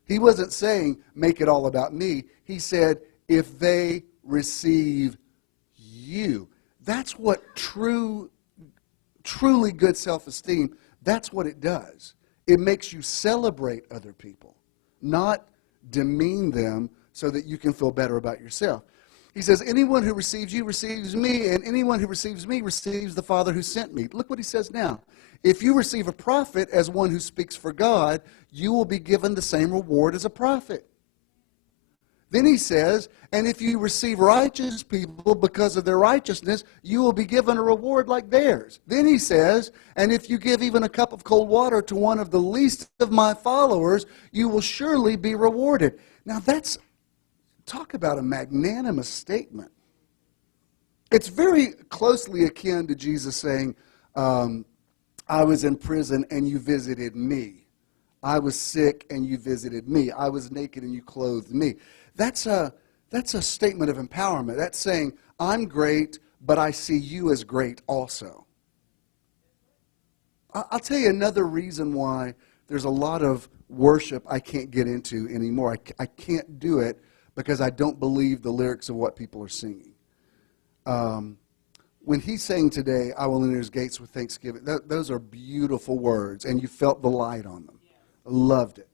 He wasn't saying, make it all about me. He said, if they receive you. That's what truly good self-esteem, that's what it does. It makes you celebrate other people, not demean them so that you can feel better about yourself. He says, anyone who receives you receives me, and anyone who receives me receives the Father who sent me. Look what he says now. If you receive a prophet as one who speaks for God, you will be given the same reward as a prophet. Then he says, and if you receive righteous people because of their righteousness, you will be given a reward like theirs. Then he says, and if you give even a cup of cold water to one of the least of my followers, you will surely be rewarded. Now that's, talk about a magnanimous statement. It's very closely akin to Jesus saying, I was in prison and you visited me. I was sick and you visited me. I was naked and you clothed me. That's a statement of empowerment. That's saying, I'm great, but I see you as great also. I'll tell you another reason why there's a lot of worship I can't get into anymore. I can't do it because I don't believe the lyrics of what people are singing. When he's saying today, I will enter his gates with thanksgiving, those are beautiful words, and you felt the light on them. I loved it.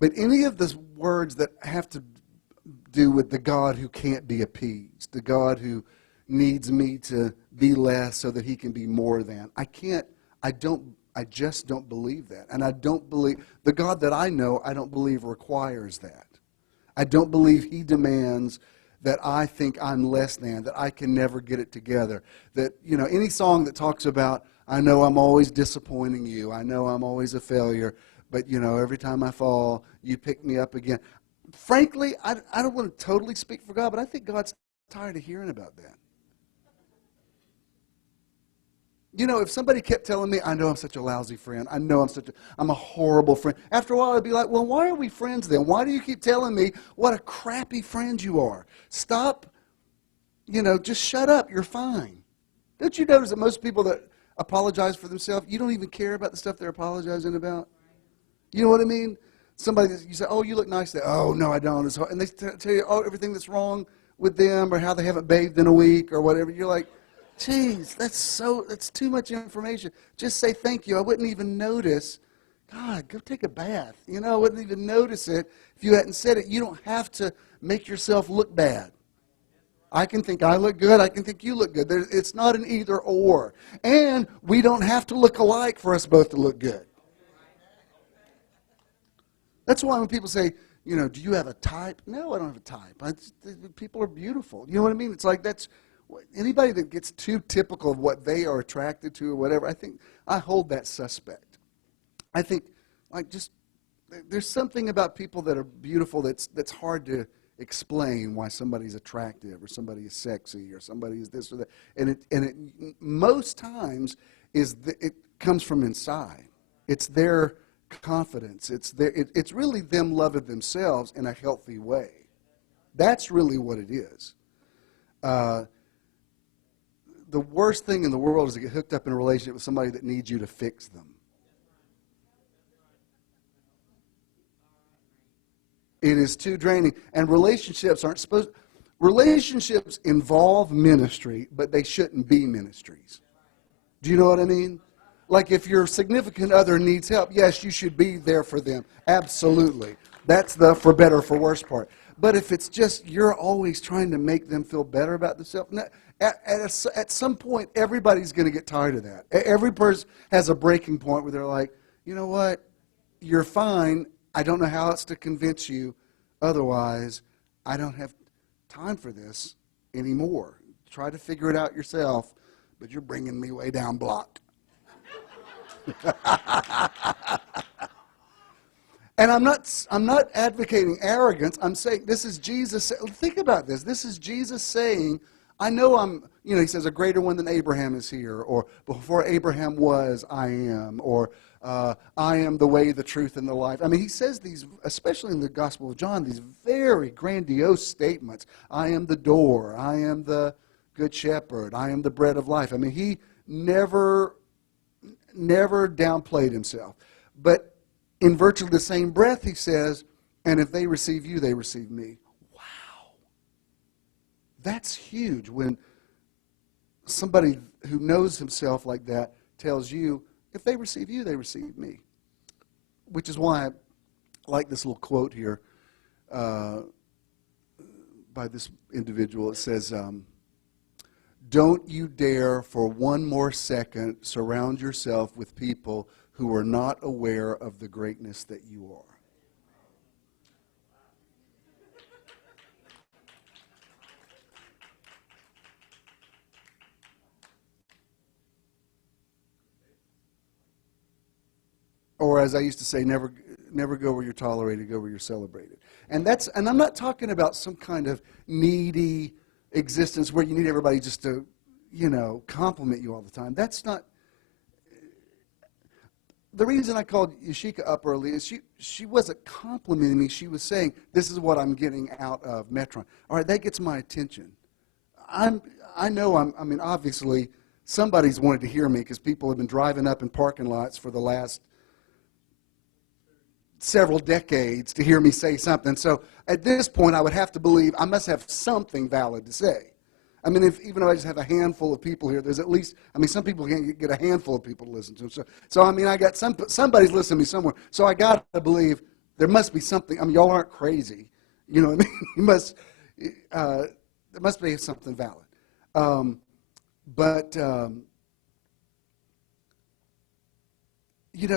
But any of the words that have to do with the God who can't be appeased, the God who needs me to be less so that he can be more than, I just don't believe that. And I don't believe, the God that I know, I don't believe requires that. I don't believe he demands that I think I'm less than, that I can never get it together. That, you know, any song that talks about, I know I'm always disappointing you, I know I'm always a failure, but, you know, every time I fall, you pick me up again. Frankly, I don't want to totally speak for God, but I think God's tired of hearing about that. You know, if somebody kept telling me, I know I'm such a lousy friend, I know I'm a horrible friend, after a while I'd be like, well, why are we friends then? Why do you keep telling me what a crappy friend you are? Stop, you know, just shut up, you're fine. Don't you notice that most people that apologize for themselves, you don't even care about the stuff they're apologizing about? You know what I mean? Somebody, you say, oh, you look nice today. Oh, no, I don't. And they tell you, oh, everything that's wrong with them or how they haven't bathed in a week or whatever. You're like, geez, that's too much information. Just say thank you. I wouldn't even notice. God, go take a bath. You know, I wouldn't even notice it if you hadn't said it. You don't have to make yourself look bad. I can think I look good. I can think you look good. It's not an either or. And we don't have to look alike for us both to look good. That's why when people say, you know, do you have a type? No, I don't have a type. People are beautiful. You know what I mean? It's like that's anybody that gets too typical of what they are attracted to or whatever, I hold that suspect. I think, like, just there's something about people that are beautiful that's hard to explain why somebody's attractive or somebody is sexy or somebody is this or that. And it most times it comes from inside. It's their confidence. It's really them loving themselves in a healthy way. That's really what it is. The worst thing in the world is to get hooked up in a relationship with somebody that needs you to fix them. It is too draining. And relationships involve ministry, but they shouldn't be ministries. Do you know what I mean? Like if your significant other needs help, yes, you should be there for them. Absolutely. That's the for better or for worse part. But if it's just you're always trying to make them feel better about themselves, at some point, everybody's going to get tired of that. Every person has a breaking point where they're like, you know what, you're fine. I don't know how else to convince you. Otherwise, I don't have time for this anymore. Try to figure it out yourself, but you're bringing me way down block. And I'm not advocating arrogance. I'm saying this is Jesus. Think about this. This is Jesus saying, I know he says, a greater one than Abraham is here, or before Abraham was, I am, or I am the way, the truth, and the life. I mean, he says these, especially in the Gospel of John, these very grandiose statements. I am the door. I am the good shepherd. I am the bread of life. I mean, he never downplayed himself. But in virtually the same breath, he says, and if they receive you, they receive me. Wow. That's huge when somebody who knows himself like that tells you, if they receive you, they receive me. Which is why I like this little quote here. by this individual. It says, don't you dare for one more second surround yourself with people who are not aware of the greatness that you are. Or as I used to say, never go where you're tolerated, go where you're celebrated. And I'm not talking about some kind of needy existence where you need everybody just to, compliment you all the time. That's not. The reason I called Yashika up early is she wasn't complimenting me. She was saying, this is what I'm getting out of Metron. All right, that gets my attention. I mean, obviously, somebody's wanted to hear me because people have been driving up in parking lots for the last several decades to hear me say something. So at this point, I would have to believe I must have something valid to say. I mean, even if I just have a handful of people here, there's at least, some people can't get a handful of people to listen to them. So I mean, I got somebody's listening to me somewhere. So I got to believe there must be something. I mean, y'all aren't crazy. You know what I mean? There must be something valid. To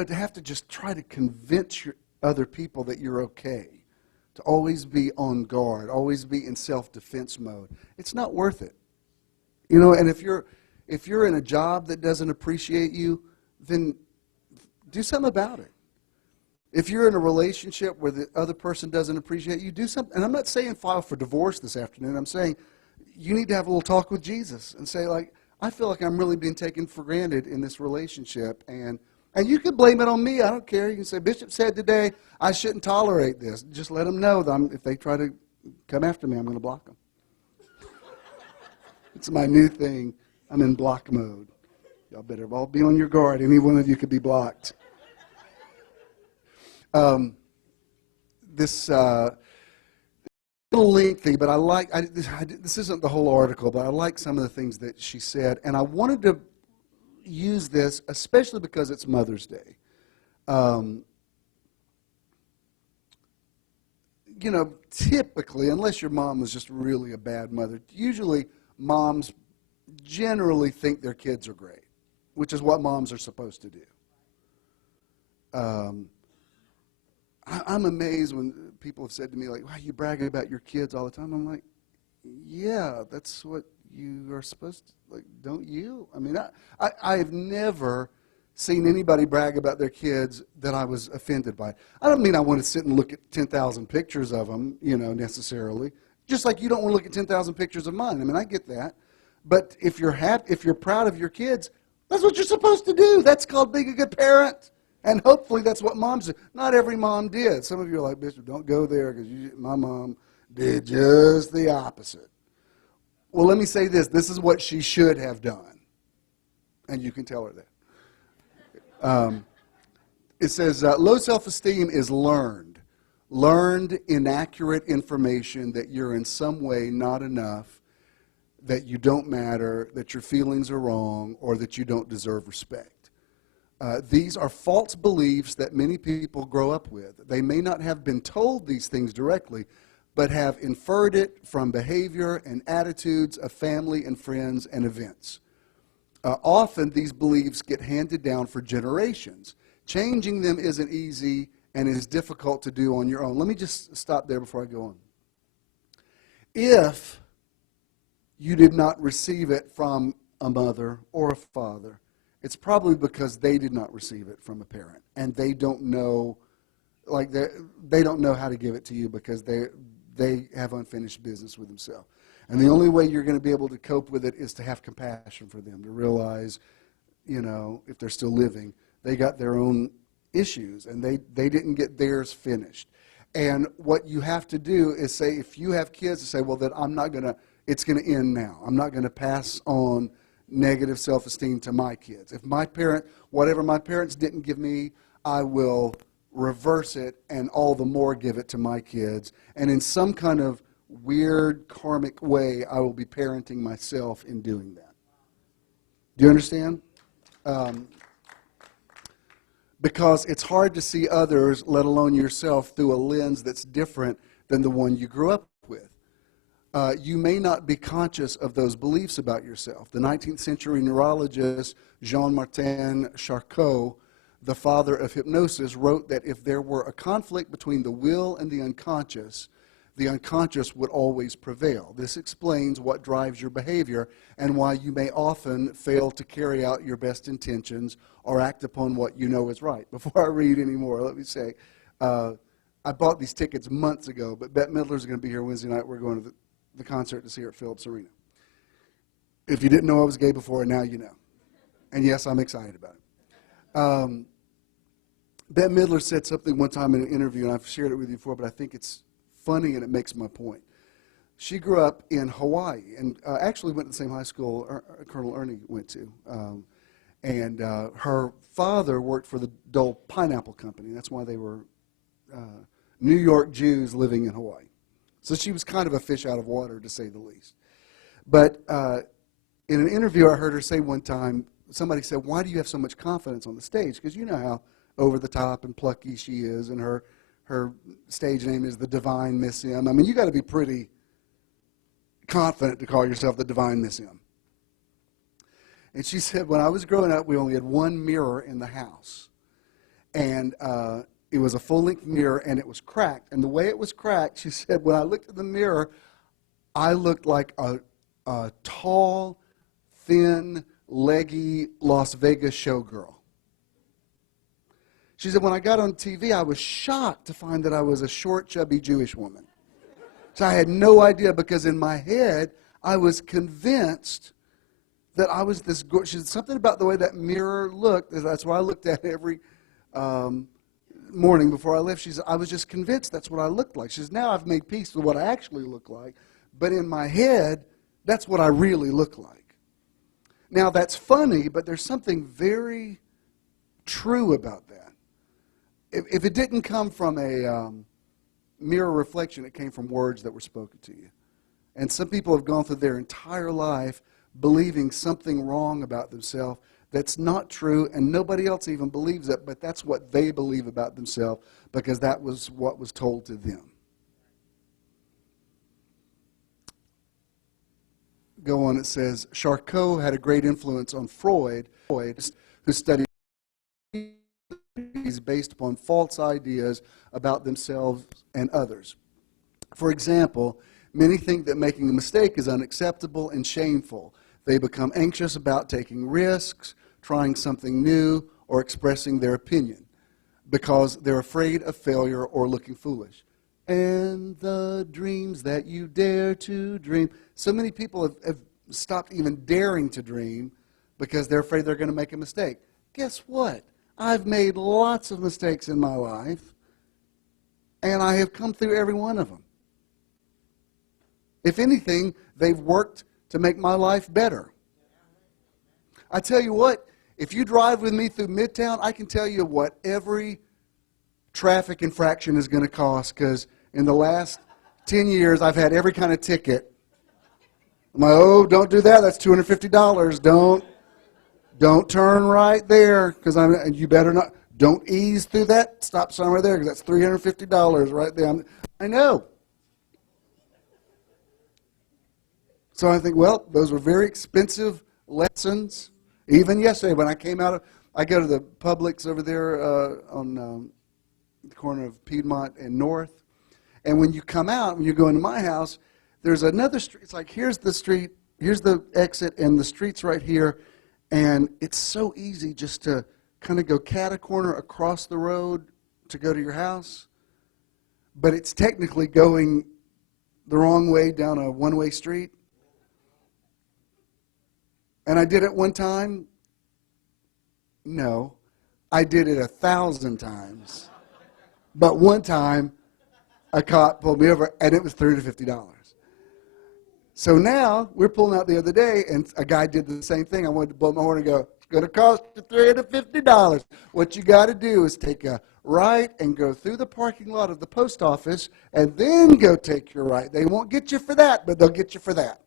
have to just try to convince other people that you're okay, to always be on guard, always be in self-defense mode, it's not worth it. And if you're in a job that doesn't appreciate you, then do something about it. If you're in a relationship where the other person doesn't appreciate you, do something. And I'm not saying file for divorce this afternoon. I'm saying you need to have a little talk with Jesus and say, I feel like I'm really being taken for granted in this relationship, and you can blame it on me. I don't care. You can say, Bishop said today I shouldn't tolerate this. Just let them know that if they try to come after me, I'm going to block them. It's my new thing. I'm in block mode. Y'all better all be on your guard. Any one of you could be blocked. This a little lengthy, but this isn't the whole article, but I like some of the things that she said, and I wanted to use this, especially because it's Mother's Day. Typically, unless your mom was just really a bad mother, usually moms generally think their kids are great, which is what moms are supposed to do. I'm amazed when people have said to me, wow, you brag about your kids all the time. I'm like, yeah, that's what you are supposed to, don't you? I mean, I have never seen anybody brag about their kids that I was offended by. I don't mean I want to sit and look at 10,000 pictures of them, necessarily. Just like you don't want to look at 10,000 pictures of mine. I mean, I get that. But if you're proud of your kids, that's what you're supposed to do. That's called being a good parent. And hopefully that's what moms do. Not every mom did. Some of you are like, Bishop, don't go there because my mom did just the opposite. Well, let me say this. This is what she should have done. And you can tell her that. It says, low self-esteem is learned inaccurate information that you're in some way not enough, that you don't matter, that your feelings are wrong, or that you don't deserve respect. These are false beliefs that many people grow up with. They may not have been told these things directly, but have inferred it from behavior and attitudes of family and friends and events. Often these beliefs get handed down for generations. Changing them isn't easy and is difficult to do on your own. Let me just stop there before I go on. If you did not receive it from a mother or a father, it's probably because they did not receive it from a parent, and they don't know, they don't know how to give it to you because they have unfinished business with themselves. And the only way you're going to be able to cope with it is to have compassion for them, to realize, if they're still living, they got their own issues, and they didn't get theirs finished. And what you have to do is say, if you have kids, to say, well, that it's going to end now. I'm not going to pass on negative self-esteem to my kids. If whatever my parents didn't give me, I will reverse it and all the more give it to my kids. And in some kind of weird karmic way, I will be parenting myself in doing that. Do you understand? Because it's hard to see others, let alone yourself, through a lens that's different than the one you grew up with. you may not be conscious of those beliefs about yourself. The 19th century neurologist Jean-Martin Charcot, the father of hypnosis, wrote that if there were a conflict between the will and the unconscious would always prevail. This explains what drives your behavior and why you may often fail to carry out your best intentions or act upon what you know is right. Before I read any more, let me say, I bought these tickets months ago, but Bette Midler's going to be here Wednesday night. We're going to the concert to see her at Phillips Arena. If you didn't know I was gay before, now you know. And yes, I'm excited about it. Bette Midler said something one time in an interview, and I've shared it with you before, but I think it's funny and it makes my point. She grew up in Hawaii and actually went to the same high school Colonel Ernie went to. And her father worked for the Dole Pineapple Company. That's why they were New York Jews living in Hawaii. So she was kind of a fish out of water, to say the least. But in an interview I heard her say one time, somebody said, "Why do you have so much confidence on the stage?" Because you know how over the top and plucky she is, and her stage name is the Divine Miss M. I mean, you got to be pretty confident to call yourself the Divine Miss M. And she said, when I was growing up, we only had one mirror in the house. And it was a full-length mirror, and it was cracked. And the way it was cracked, she said, when I looked in the mirror, I looked like a tall, thin, leggy Las Vegas showgirl. She said, when I got on TV, I was shocked to find that I was a short, chubby Jewish woman. So I had no idea, because in my head, I was convinced that I was this gorgeous. She said, something about the way that mirror looked, that's why I looked at it every morning before I left. She said, I was just convinced that's what I looked like. She says, now I've made peace with what I actually look like, but in my head, that's what I really look like. Now, that's funny, but there's something very true about that. If it didn't come from a mirror reflection, it came from words that were spoken to you. And some people have gone through their entire life believing something wrong about themselves that's not true, and nobody else even believes it, but that's what they believe about themselves because that was what was told to them. Go on, it says, Charcot had a great influence on Freud, who studied based upon false ideas about themselves and others. For example, many think that making a mistake is unacceptable and shameful. They become anxious about taking risks, trying something new, or expressing their opinion because they're afraid of failure or looking foolish. And the dreams that you dare to dream. So many people have stopped even daring to dream because they're afraid they're going to make a mistake. Guess what? I've made lots of mistakes in my life, and I have come through every one of them. If anything, they've worked to make my life better. I tell you what, if you drive with me through Midtown, I can tell you what every traffic infraction is going to cost, because in the last 10 years, I've had every kind of ticket. I'm like, oh, don't do that. That's $250. Don't turn right there, because you better not. Don't ease through that stop sign right there, because that's $350 right there. I know. So I think, well, those were very expensive lessons. Even yesterday, when I came out, I go to the Publix over there on the corner of Piedmont and North. And when you come out, when you go into my house, there's another street. It's like, here's the street, here's the exit, and the street's right here. And it's so easy just to kind of go cat-a-corner across the road to go to your house. But it's technically going the wrong way down a one-way street. And I did it one time. No, I did it 1,000 times. But one time, a cop pulled me over, and it was $30 to $50. So now, we're pulling out the other day, and a guy did the same thing. I wanted to blow my horn and go, it's going to cost you $30 to $50. What you got to do is take a right and go through the parking lot of the post office, and then go take your right. They won't get you for that, but they'll get you for that.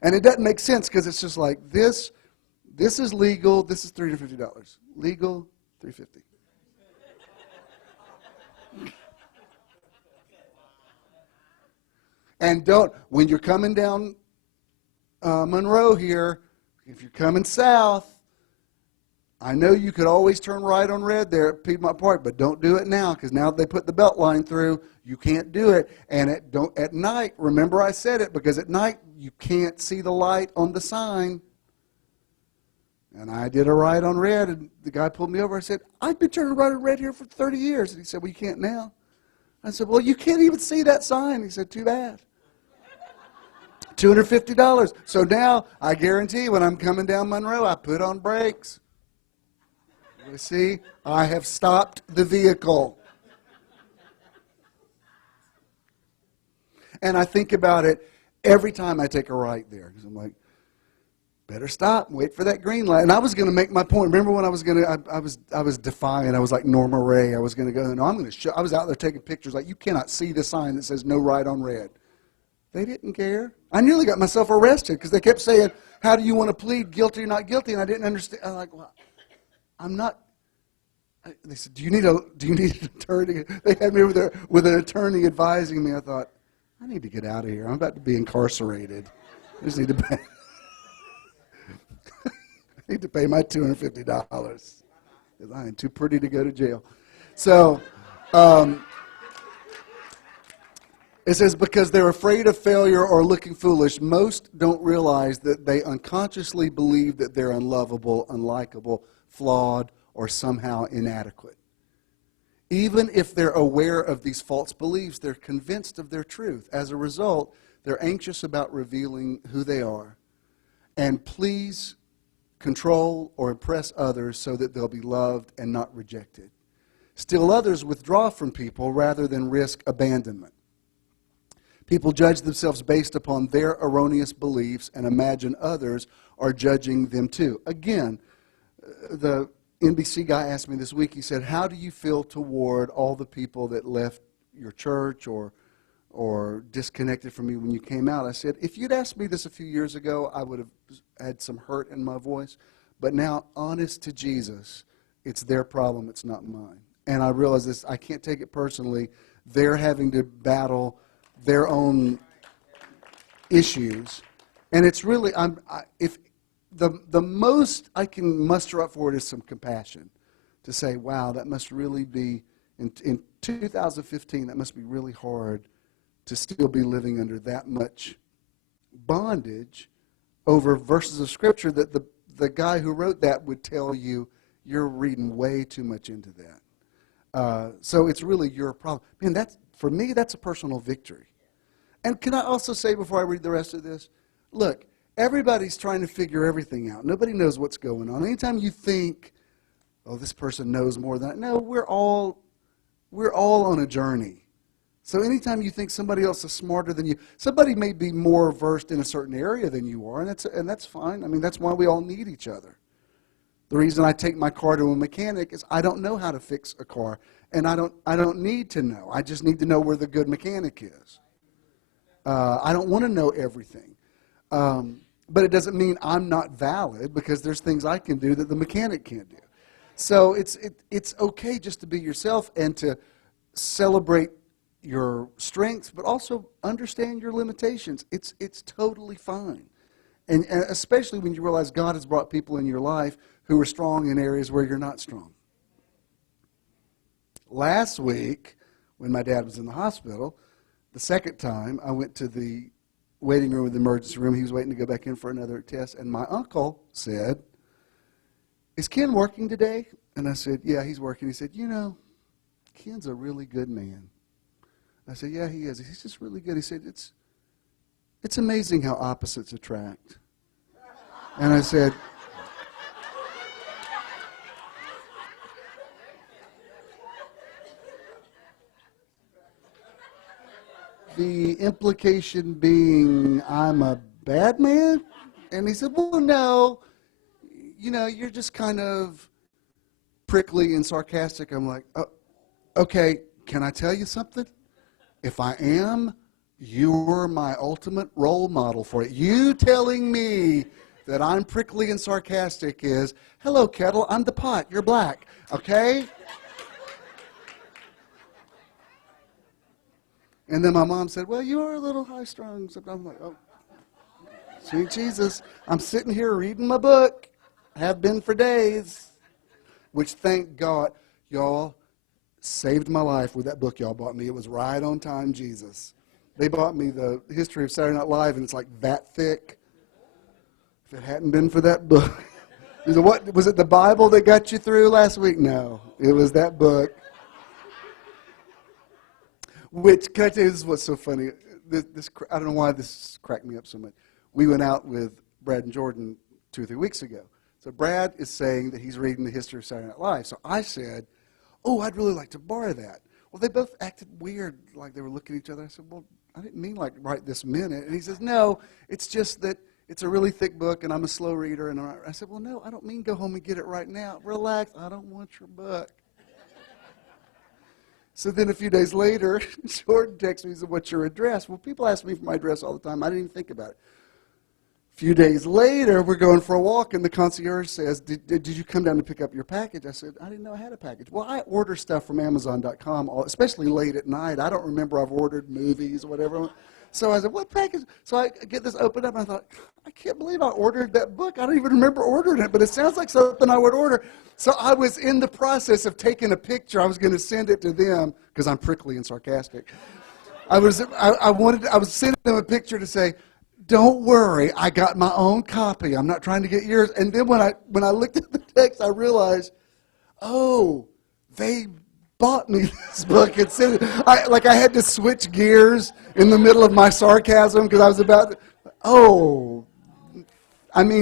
And it doesn't make sense, because it's just like, this is legal, this is $30 to $50. Legal, $3.50. And don't, when you're coming down Monroe here, if you're coming south, I know you could always turn right on red there at Piedmont Park, but don't do it now, because now they put the belt line through, you can't do it. And at night, remember I said it, because at night you can't see the light on the sign. And I did a right on red, and the guy pulled me over. I said, I've been turning right on red here for 30 years. And he said, well, you can't now. I said, well, you can't even see that sign. He said, too bad. $250. So now I guarantee when I'm coming down Monroe, I put on brakes. You see, I have stopped the vehicle. And I think about it every time I take a right there, because I'm like, better stop and wait for that green light. And I was going to make my point. Remember when I was going to, I was defiant. I was like Norma Ray. I was going to go, no, I'm going to show. I was out there taking pictures like, you cannot see the sign that says no right on red. They didn't care. I nearly got myself arrested because they kept saying, how do you want to plead, guilty or not guilty? And I didn't understand. I'm like, well, I'm not. They said, do you need an attorney? They had me with an attorney advising me. I thought, I need to get out of here. I'm about to be incarcerated. I just need to pay. I need to pay my $250 because I am too pretty to go to jail. So it says, because they're afraid of failure or looking foolish, most don't realize that they unconsciously believe that they're unlovable, unlikable, flawed, or somehow inadequate. Even if they're aware of these false beliefs, they're convinced of their truth. As a result, they're anxious about revealing who they are and please control or impress others so that they'll be loved and not rejected. Still others withdraw from people rather than risk abandonment. People judge themselves based upon their erroneous beliefs and imagine others are judging them too. Again, the NBC guy asked me this week, he said, how do you feel toward all the people that left your church or disconnected from you when you came out? I said, if you'd asked me this a few years ago, I would have had some hurt in my voice. But now, honest to Jesus, it's their problem, it's not mine. And I realize this, I can't take it personally. They're having to battle their own issues. And it's really, if the most I can muster up for it is some compassion to say, wow, that must really be, in 2015, that must be really hard to still be living under that much bondage over verses of Scripture that the guy who wrote that would tell you, you're reading way too much into that. So it's really your problem. Man, for me, that's a personal victory. And can I also say before I read the rest of this, look, everybody's trying to figure everything out. Nobody knows what's going on. Anytime you think, oh, this person knows more than I, no, we're all on a journey. So anytime you think somebody else is smarter than you, somebody may be more versed in a certain area than you are, and that's fine. I mean, that's why we all need each other. The reason I take my car to a mechanic is I don't know how to fix a car, and I don't need to know. I just need to know where the good mechanic is. I don't want to know everything. But it doesn't mean I'm not valid, because there's things I can do that the mechanic can't do. So it's okay just to be yourself and to celebrate your strengths, but also understand your limitations. It's totally fine. And especially when you realize God has brought people in your life who are strong in areas where you're not strong. Last week, when my dad was in the hospital, the second time, I went to the waiting room of the emergency room. He was waiting to go back in for another test, and my uncle said, is Ken working today? And I said, yeah, he's working. He said, you know, Ken's a really good man. I said, yeah, he is. He's just really good. He said, it's amazing how opposites attract. And I said, the implication being I'm a bad man? And he said, well, no, you know, you're just kind of prickly and sarcastic. I'm like, oh, okay, can I tell you something? If I am, you're my ultimate role model for it. You telling me that I'm prickly and sarcastic is, hello, kettle, I'm the pot, you're black, okay? And then my mom said, well, you are a little high-strung. So I'm like, oh, sweet Jesus. I'm sitting here reading my book. Have been for days. Which, thank God, y'all, saved my life with that book y'all bought me. It was right on time, Jesus. They bought me the history of Saturday Night Live, and it's like that thick. If it hadn't been for that book. Was it the Bible that got you through last week? No, it was that book. Which, can I tell you, this is what's so funny. I don't know why this cracked me up so much. We went out with Brad and Jordan 2 or 3 weeks ago. So Brad is saying that he's reading the history of Saturday Night Live. So I said, oh, I'd really like to borrow that. Well, they both acted weird, like they were looking at each other. I said, well, I didn't mean like right this minute. And he says, no, it's just that it's a really thick book, and I'm a slow reader. And I said, well, no, I don't mean go home and get it right now. Relax. I don't want your book. So then a few days later, Jordan texts me and said, what's your address? Well, people ask me for my address all the time. I didn't even think about it. A few days later, we're going for a walk, and the concierge says, did you come down to pick up your package? I said, I didn't know I had a package. Well, I order stuff from Amazon.com, especially late at night. I don't remember I've ordered movies or whatever. So I said, what package? So I get this opened up, and I thought, I can't believe I ordered that book. I don't even remember ordering it, but it sounds like something I would order. So I was in the process of taking a picture. I was going to send it to them, because I'm prickly and sarcastic. I was sending them a picture to say, don't worry, I got my own copy. I'm not trying to get yours. And then when I looked at the text, I realized, oh, they bought me this book and sent it. I had to switch gears in the middle of my sarcasm because I was about to,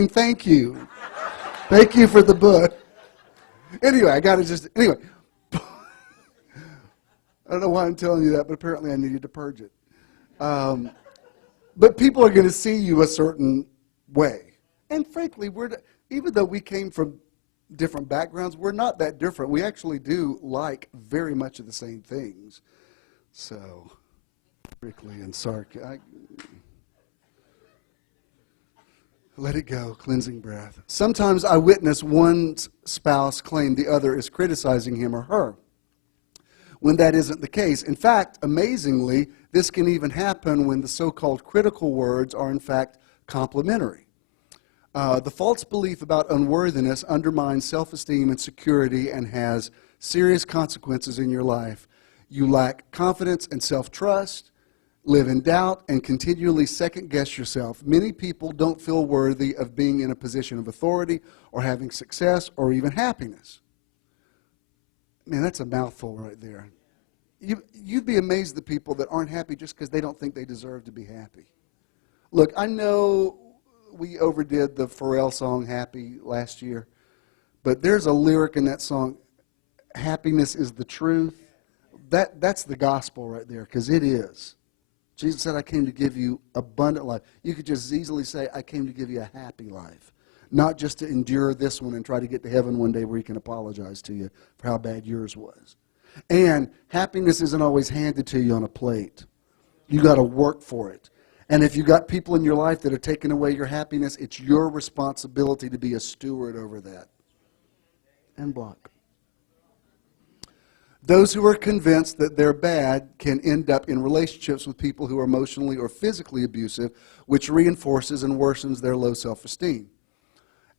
thank you. Thank you for the book. Anyway, I don't know why I'm telling you that, but apparently I needed to purge it. But people are going to see you a certain way. And frankly, even though we came from different backgrounds, we're not that different. We actually do like very much of the same things. So, prickly and sarcastic. Let it go, cleansing breath. Sometimes I witness one spouse claim the other is criticizing him or her, when that isn't the case. In fact, amazingly, this can even happen when the so-called critical words are in fact complimentary. The false belief about unworthiness undermines self-esteem and security and has serious consequences in your life. You lack confidence and self-trust, live in doubt, and continually second-guess yourself. Many people don't feel worthy of being in a position of authority or having success or even happiness. Man, that's a mouthful right there. You'd be amazed at the people that aren't happy just because they don't think they deserve to be happy. Look, I know we overdid the Pharrell song Happy last year, but there's a lyric in that song, happiness is the truth. That's the gospel right there, because it is. Jesus said, I came to give you abundant life. You could just easily say, I came to give you a happy life, not just to endure this one and try to get to heaven one day where he can apologize to you for how bad yours was. And happiness isn't always handed to you on a plate. You got to work for it. And if you got people in your life that are taking away your happiness, it's your responsibility to be a steward over that. And block. Those who are convinced that they're bad can end up in relationships with people who are emotionally or physically abusive, which reinforces and worsens their low self-esteem.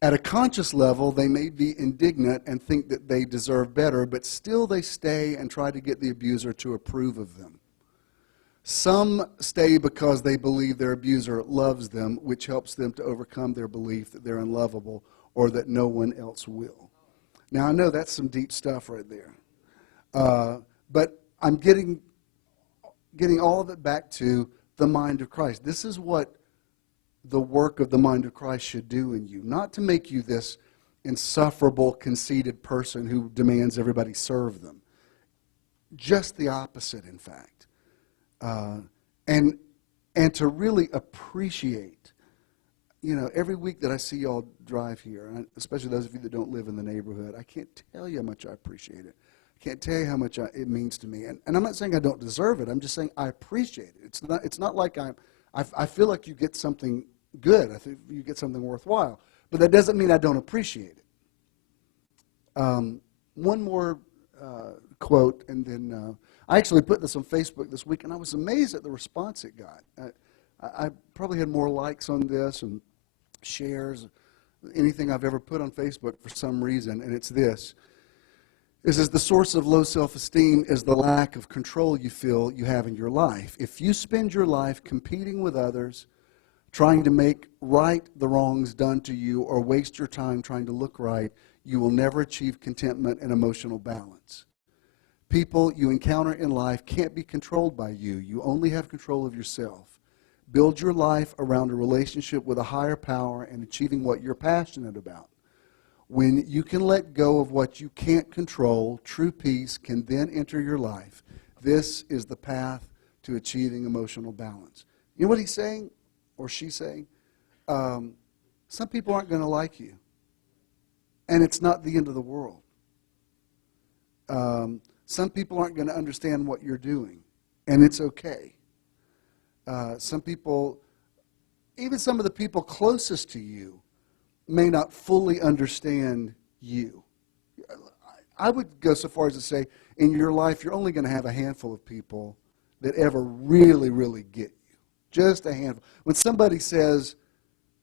At a conscious level, they may be indignant and think that they deserve better, but still they stay and try to get the abuser to approve of them. Some stay because they believe their abuser loves them, which helps them to overcome their belief that they're unlovable or that no one else will. Now, I know that's some deep stuff right there. But I'm getting all of it back to the mind of Christ. This is what the work of the mind of Christ should do in you. Not to make you this insufferable, conceited person who demands everybody serve them. Just the opposite, in fact. And to really appreciate, every week that I see y'all drive here, and especially those of you that don't live in the neighborhood, I can't tell you how much I appreciate it. I can't tell you how much it means to me. And I'm not saying I don't deserve it. I'm just saying I appreciate it. It's not like I feel like you get something good. I think you get something worthwhile. But that doesn't mean I don't appreciate it. One more quote, and then I actually put this on Facebook this week, and I was amazed at the response it got. I probably had more likes on this and shares, anything I've ever put on Facebook for some reason, and it's this. This is the source of low self-esteem is the lack of control you feel you have in your life. If you spend your life competing with others, trying to make right the wrongs done to you, or waste your time trying to look right, you will never achieve contentment and emotional balance. People you encounter in life can't be controlled by you. You only have control of yourself. Build your life around a relationship with a higher power and achieving what you're passionate about. When you can let go of what you can't control, true peace can then enter your life. This is the path to achieving emotional balance. You know what he's saying, or she's saying? Some people aren't going to like you, and it's not the end of the world. Some people aren't going to understand what you're doing, and it's okay. Some people, even some of the people closest to you, may not fully understand you. I would go so far as to say, in your life, you're only going to have a handful of people that ever really, really get you. Just a handful. When somebody says,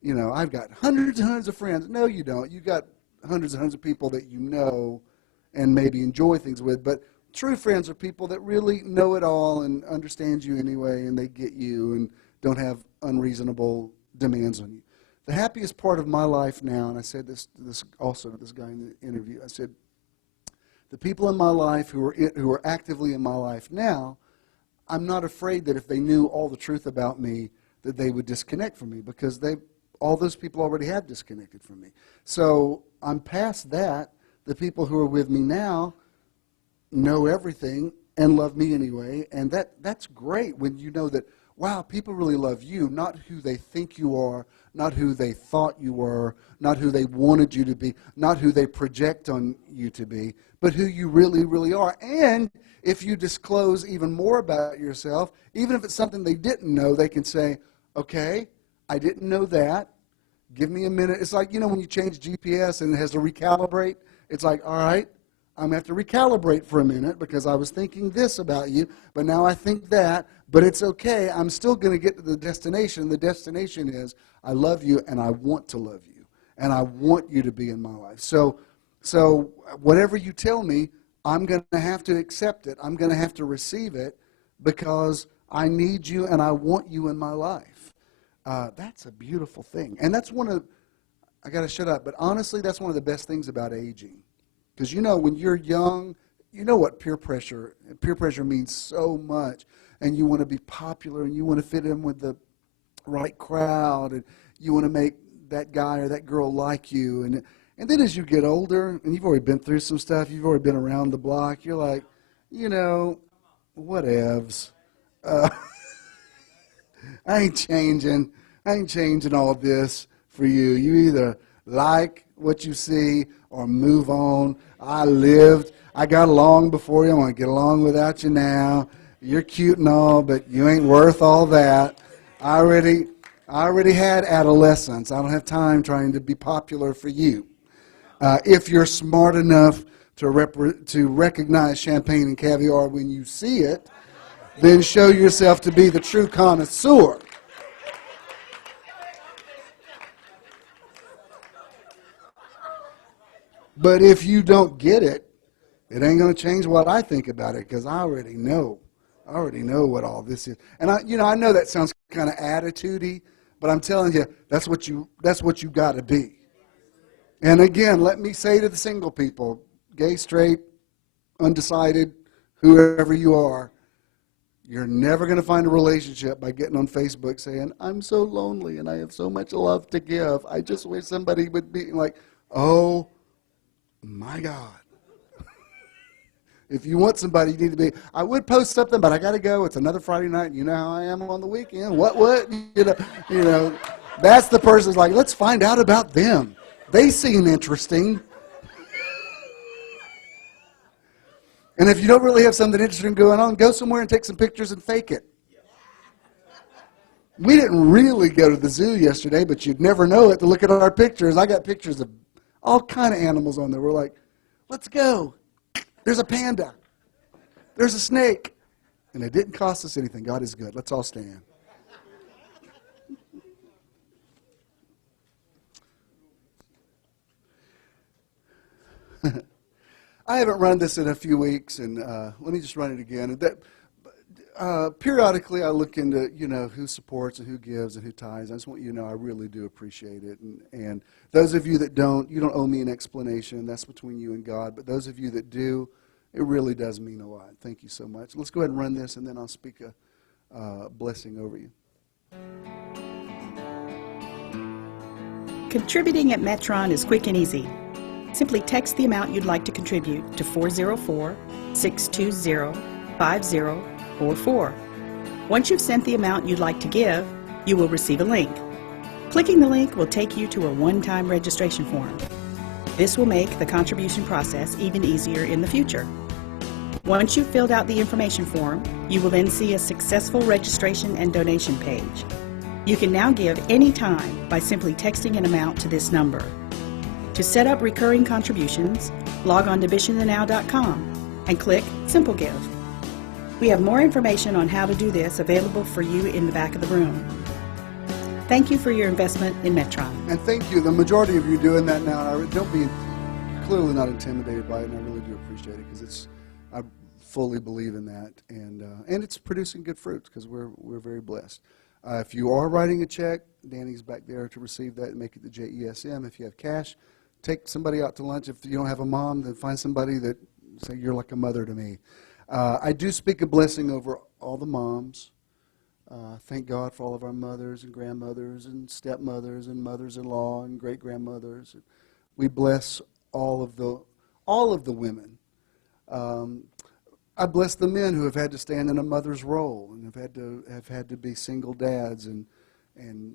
you know, I've got hundreds and hundreds of friends. No, you don't. You've got hundreds and hundreds of people that you know and maybe enjoy things with. But true friends are people that really know it all and understand you anyway, and they get you and don't have unreasonable demands on you. The happiest part of my life now, and I said this also to this guy in the interview, I said, the people in my life who are actively in my life now, I'm not afraid that if they knew all the truth about me, that they would disconnect from me, because all those people already have disconnected from me. So I'm past that. The people who are with me now know everything and love me anyway, and that's great when you know that, wow, people really love you, not who they think you are, not who they thought you were, not who they wanted you to be, not who they project on you to be, but who you really, really are. And if you disclose even more about yourself, even if it's something they didn't know, they can say, okay, I didn't know that. Give me a minute. It's like, you know, when you change GPS and it has to recalibrate, it's like, all right, I'm going to have to recalibrate for a minute because I was thinking this about you, but now I think that, but it's okay. I'm still going to get to the destination. The destination is I love you and I want to love you, and I want you to be in my life. So whatever you tell me, I'm going to have to accept it. I'm going to have to receive it because I need you and I want you in my life. That's a beautiful thing. And that's I got to shut up, but honestly, that's one of the best things about aging. Because, you know, when you're young, you know what peer pressure means so much. And you want to be popular, and you want to fit in with the right crowd, and you want to make that guy or that girl like you. And then as you get older, and you've already been through some stuff, you've already been around the block, you're like, you know, whatevs. I ain't changing all this for you. You either like what you see or move on. I lived. I got along before you. I want to get along without you now. You're cute and all, but you ain't worth all that. I already had adolescence. I don't have time trying to be popular for you. If you're smart enough to recognize champagne and caviar when you see it, then show yourself to be the true connoisseur. But if you don't get it, it ain't going to change what I think about it, because I already know what all this is. And I know that sounds kind of attitude-y, but I'm telling you, that's what you got to be. And again, let me say to the single people, gay, straight, undecided, whoever you are, you're never going to find a relationship by getting on Facebook saying, I'm so lonely and I have so much love to give. I just wish somebody would be like, oh, my God. If you want somebody, you need to be, I would post something, but I got to go. It's another Friday night. You know how I am on the weekend. What? You know, that's the person's like, let's find out about them. They seem interesting. And if you don't really have something interesting going on, go somewhere and take some pictures and fake it. We didn't really go to the zoo yesterday, but you'd never know it to look at our pictures. I got pictures of all kind of animals on there. We're like, let's go. There's a panda. There's a snake. And it didn't cost us anything. God is good. Let's all stand. I haven't run this in a few weeks, and let me just run it again. Periodically, I look into, who supports and who gives and who tithes. I just want you to know I really do appreciate it. And those of you that don't, you don't owe me an explanation. That's between you and God. But those of you that do, it really does mean a lot. Thank you so much. Let's go ahead and run this, and then I'll speak a blessing over you. Contributing at Metron is quick and easy. Simply text the amount you'd like to contribute to 404-620-5044. Once you've sent the amount you'd like to give, you will receive a link. Clicking the link will take you to a one-time registration form. This will make the contribution process even easier in the future. Once you've filled out the information form, you will then see a successful registration and donation page. You can now give any time by simply texting an amount to this number. To set up recurring contributions, log on to missionthenow.com and click Simple Give. We have more information on how to do this available for you in the back of the room. Thank you for your investment in Metron. And thank you. The majority of you doing that now. Don't be clearly not intimidated by it, and I really do appreciate it because I fully believe in that, and it's producing good fruits because we're very blessed. If you are writing a check, Danny's back there to receive that and make it the JESM. If you have cash, take somebody out to lunch. If you don't have a mom, then find somebody that say you're like a mother to me. I do speak a blessing over all the moms. Thank God for all of our mothers and grandmothers and stepmothers and mothers-in-law and great-grandmothers. We bless all of the women. I bless the men who have had to stand in a mother's role and have had to be single dads and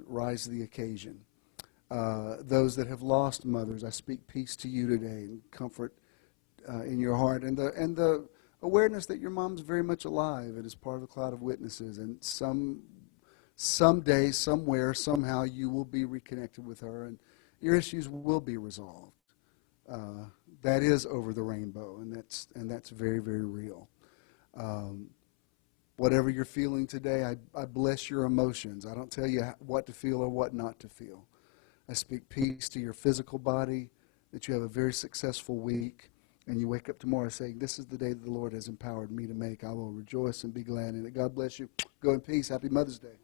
rise to the occasion. Those that have lost mothers, I speak peace to you today and comfort in your heart, and the awareness that your mom's very much alive and is part of the cloud of witnesses, and someday, somewhere, somehow you will be reconnected with her and your issues will be resolved. That is over the rainbow, and that's very, very real. Whatever you're feeling today, I bless your emotions. I don't tell you what to feel or what not to feel. I speak peace to your physical body, that you have a very successful week, and you wake up tomorrow saying, this is the day that the Lord has empowered me to make. I will rejoice and be glad in it. God bless you. Go in peace. Happy Mother's Day.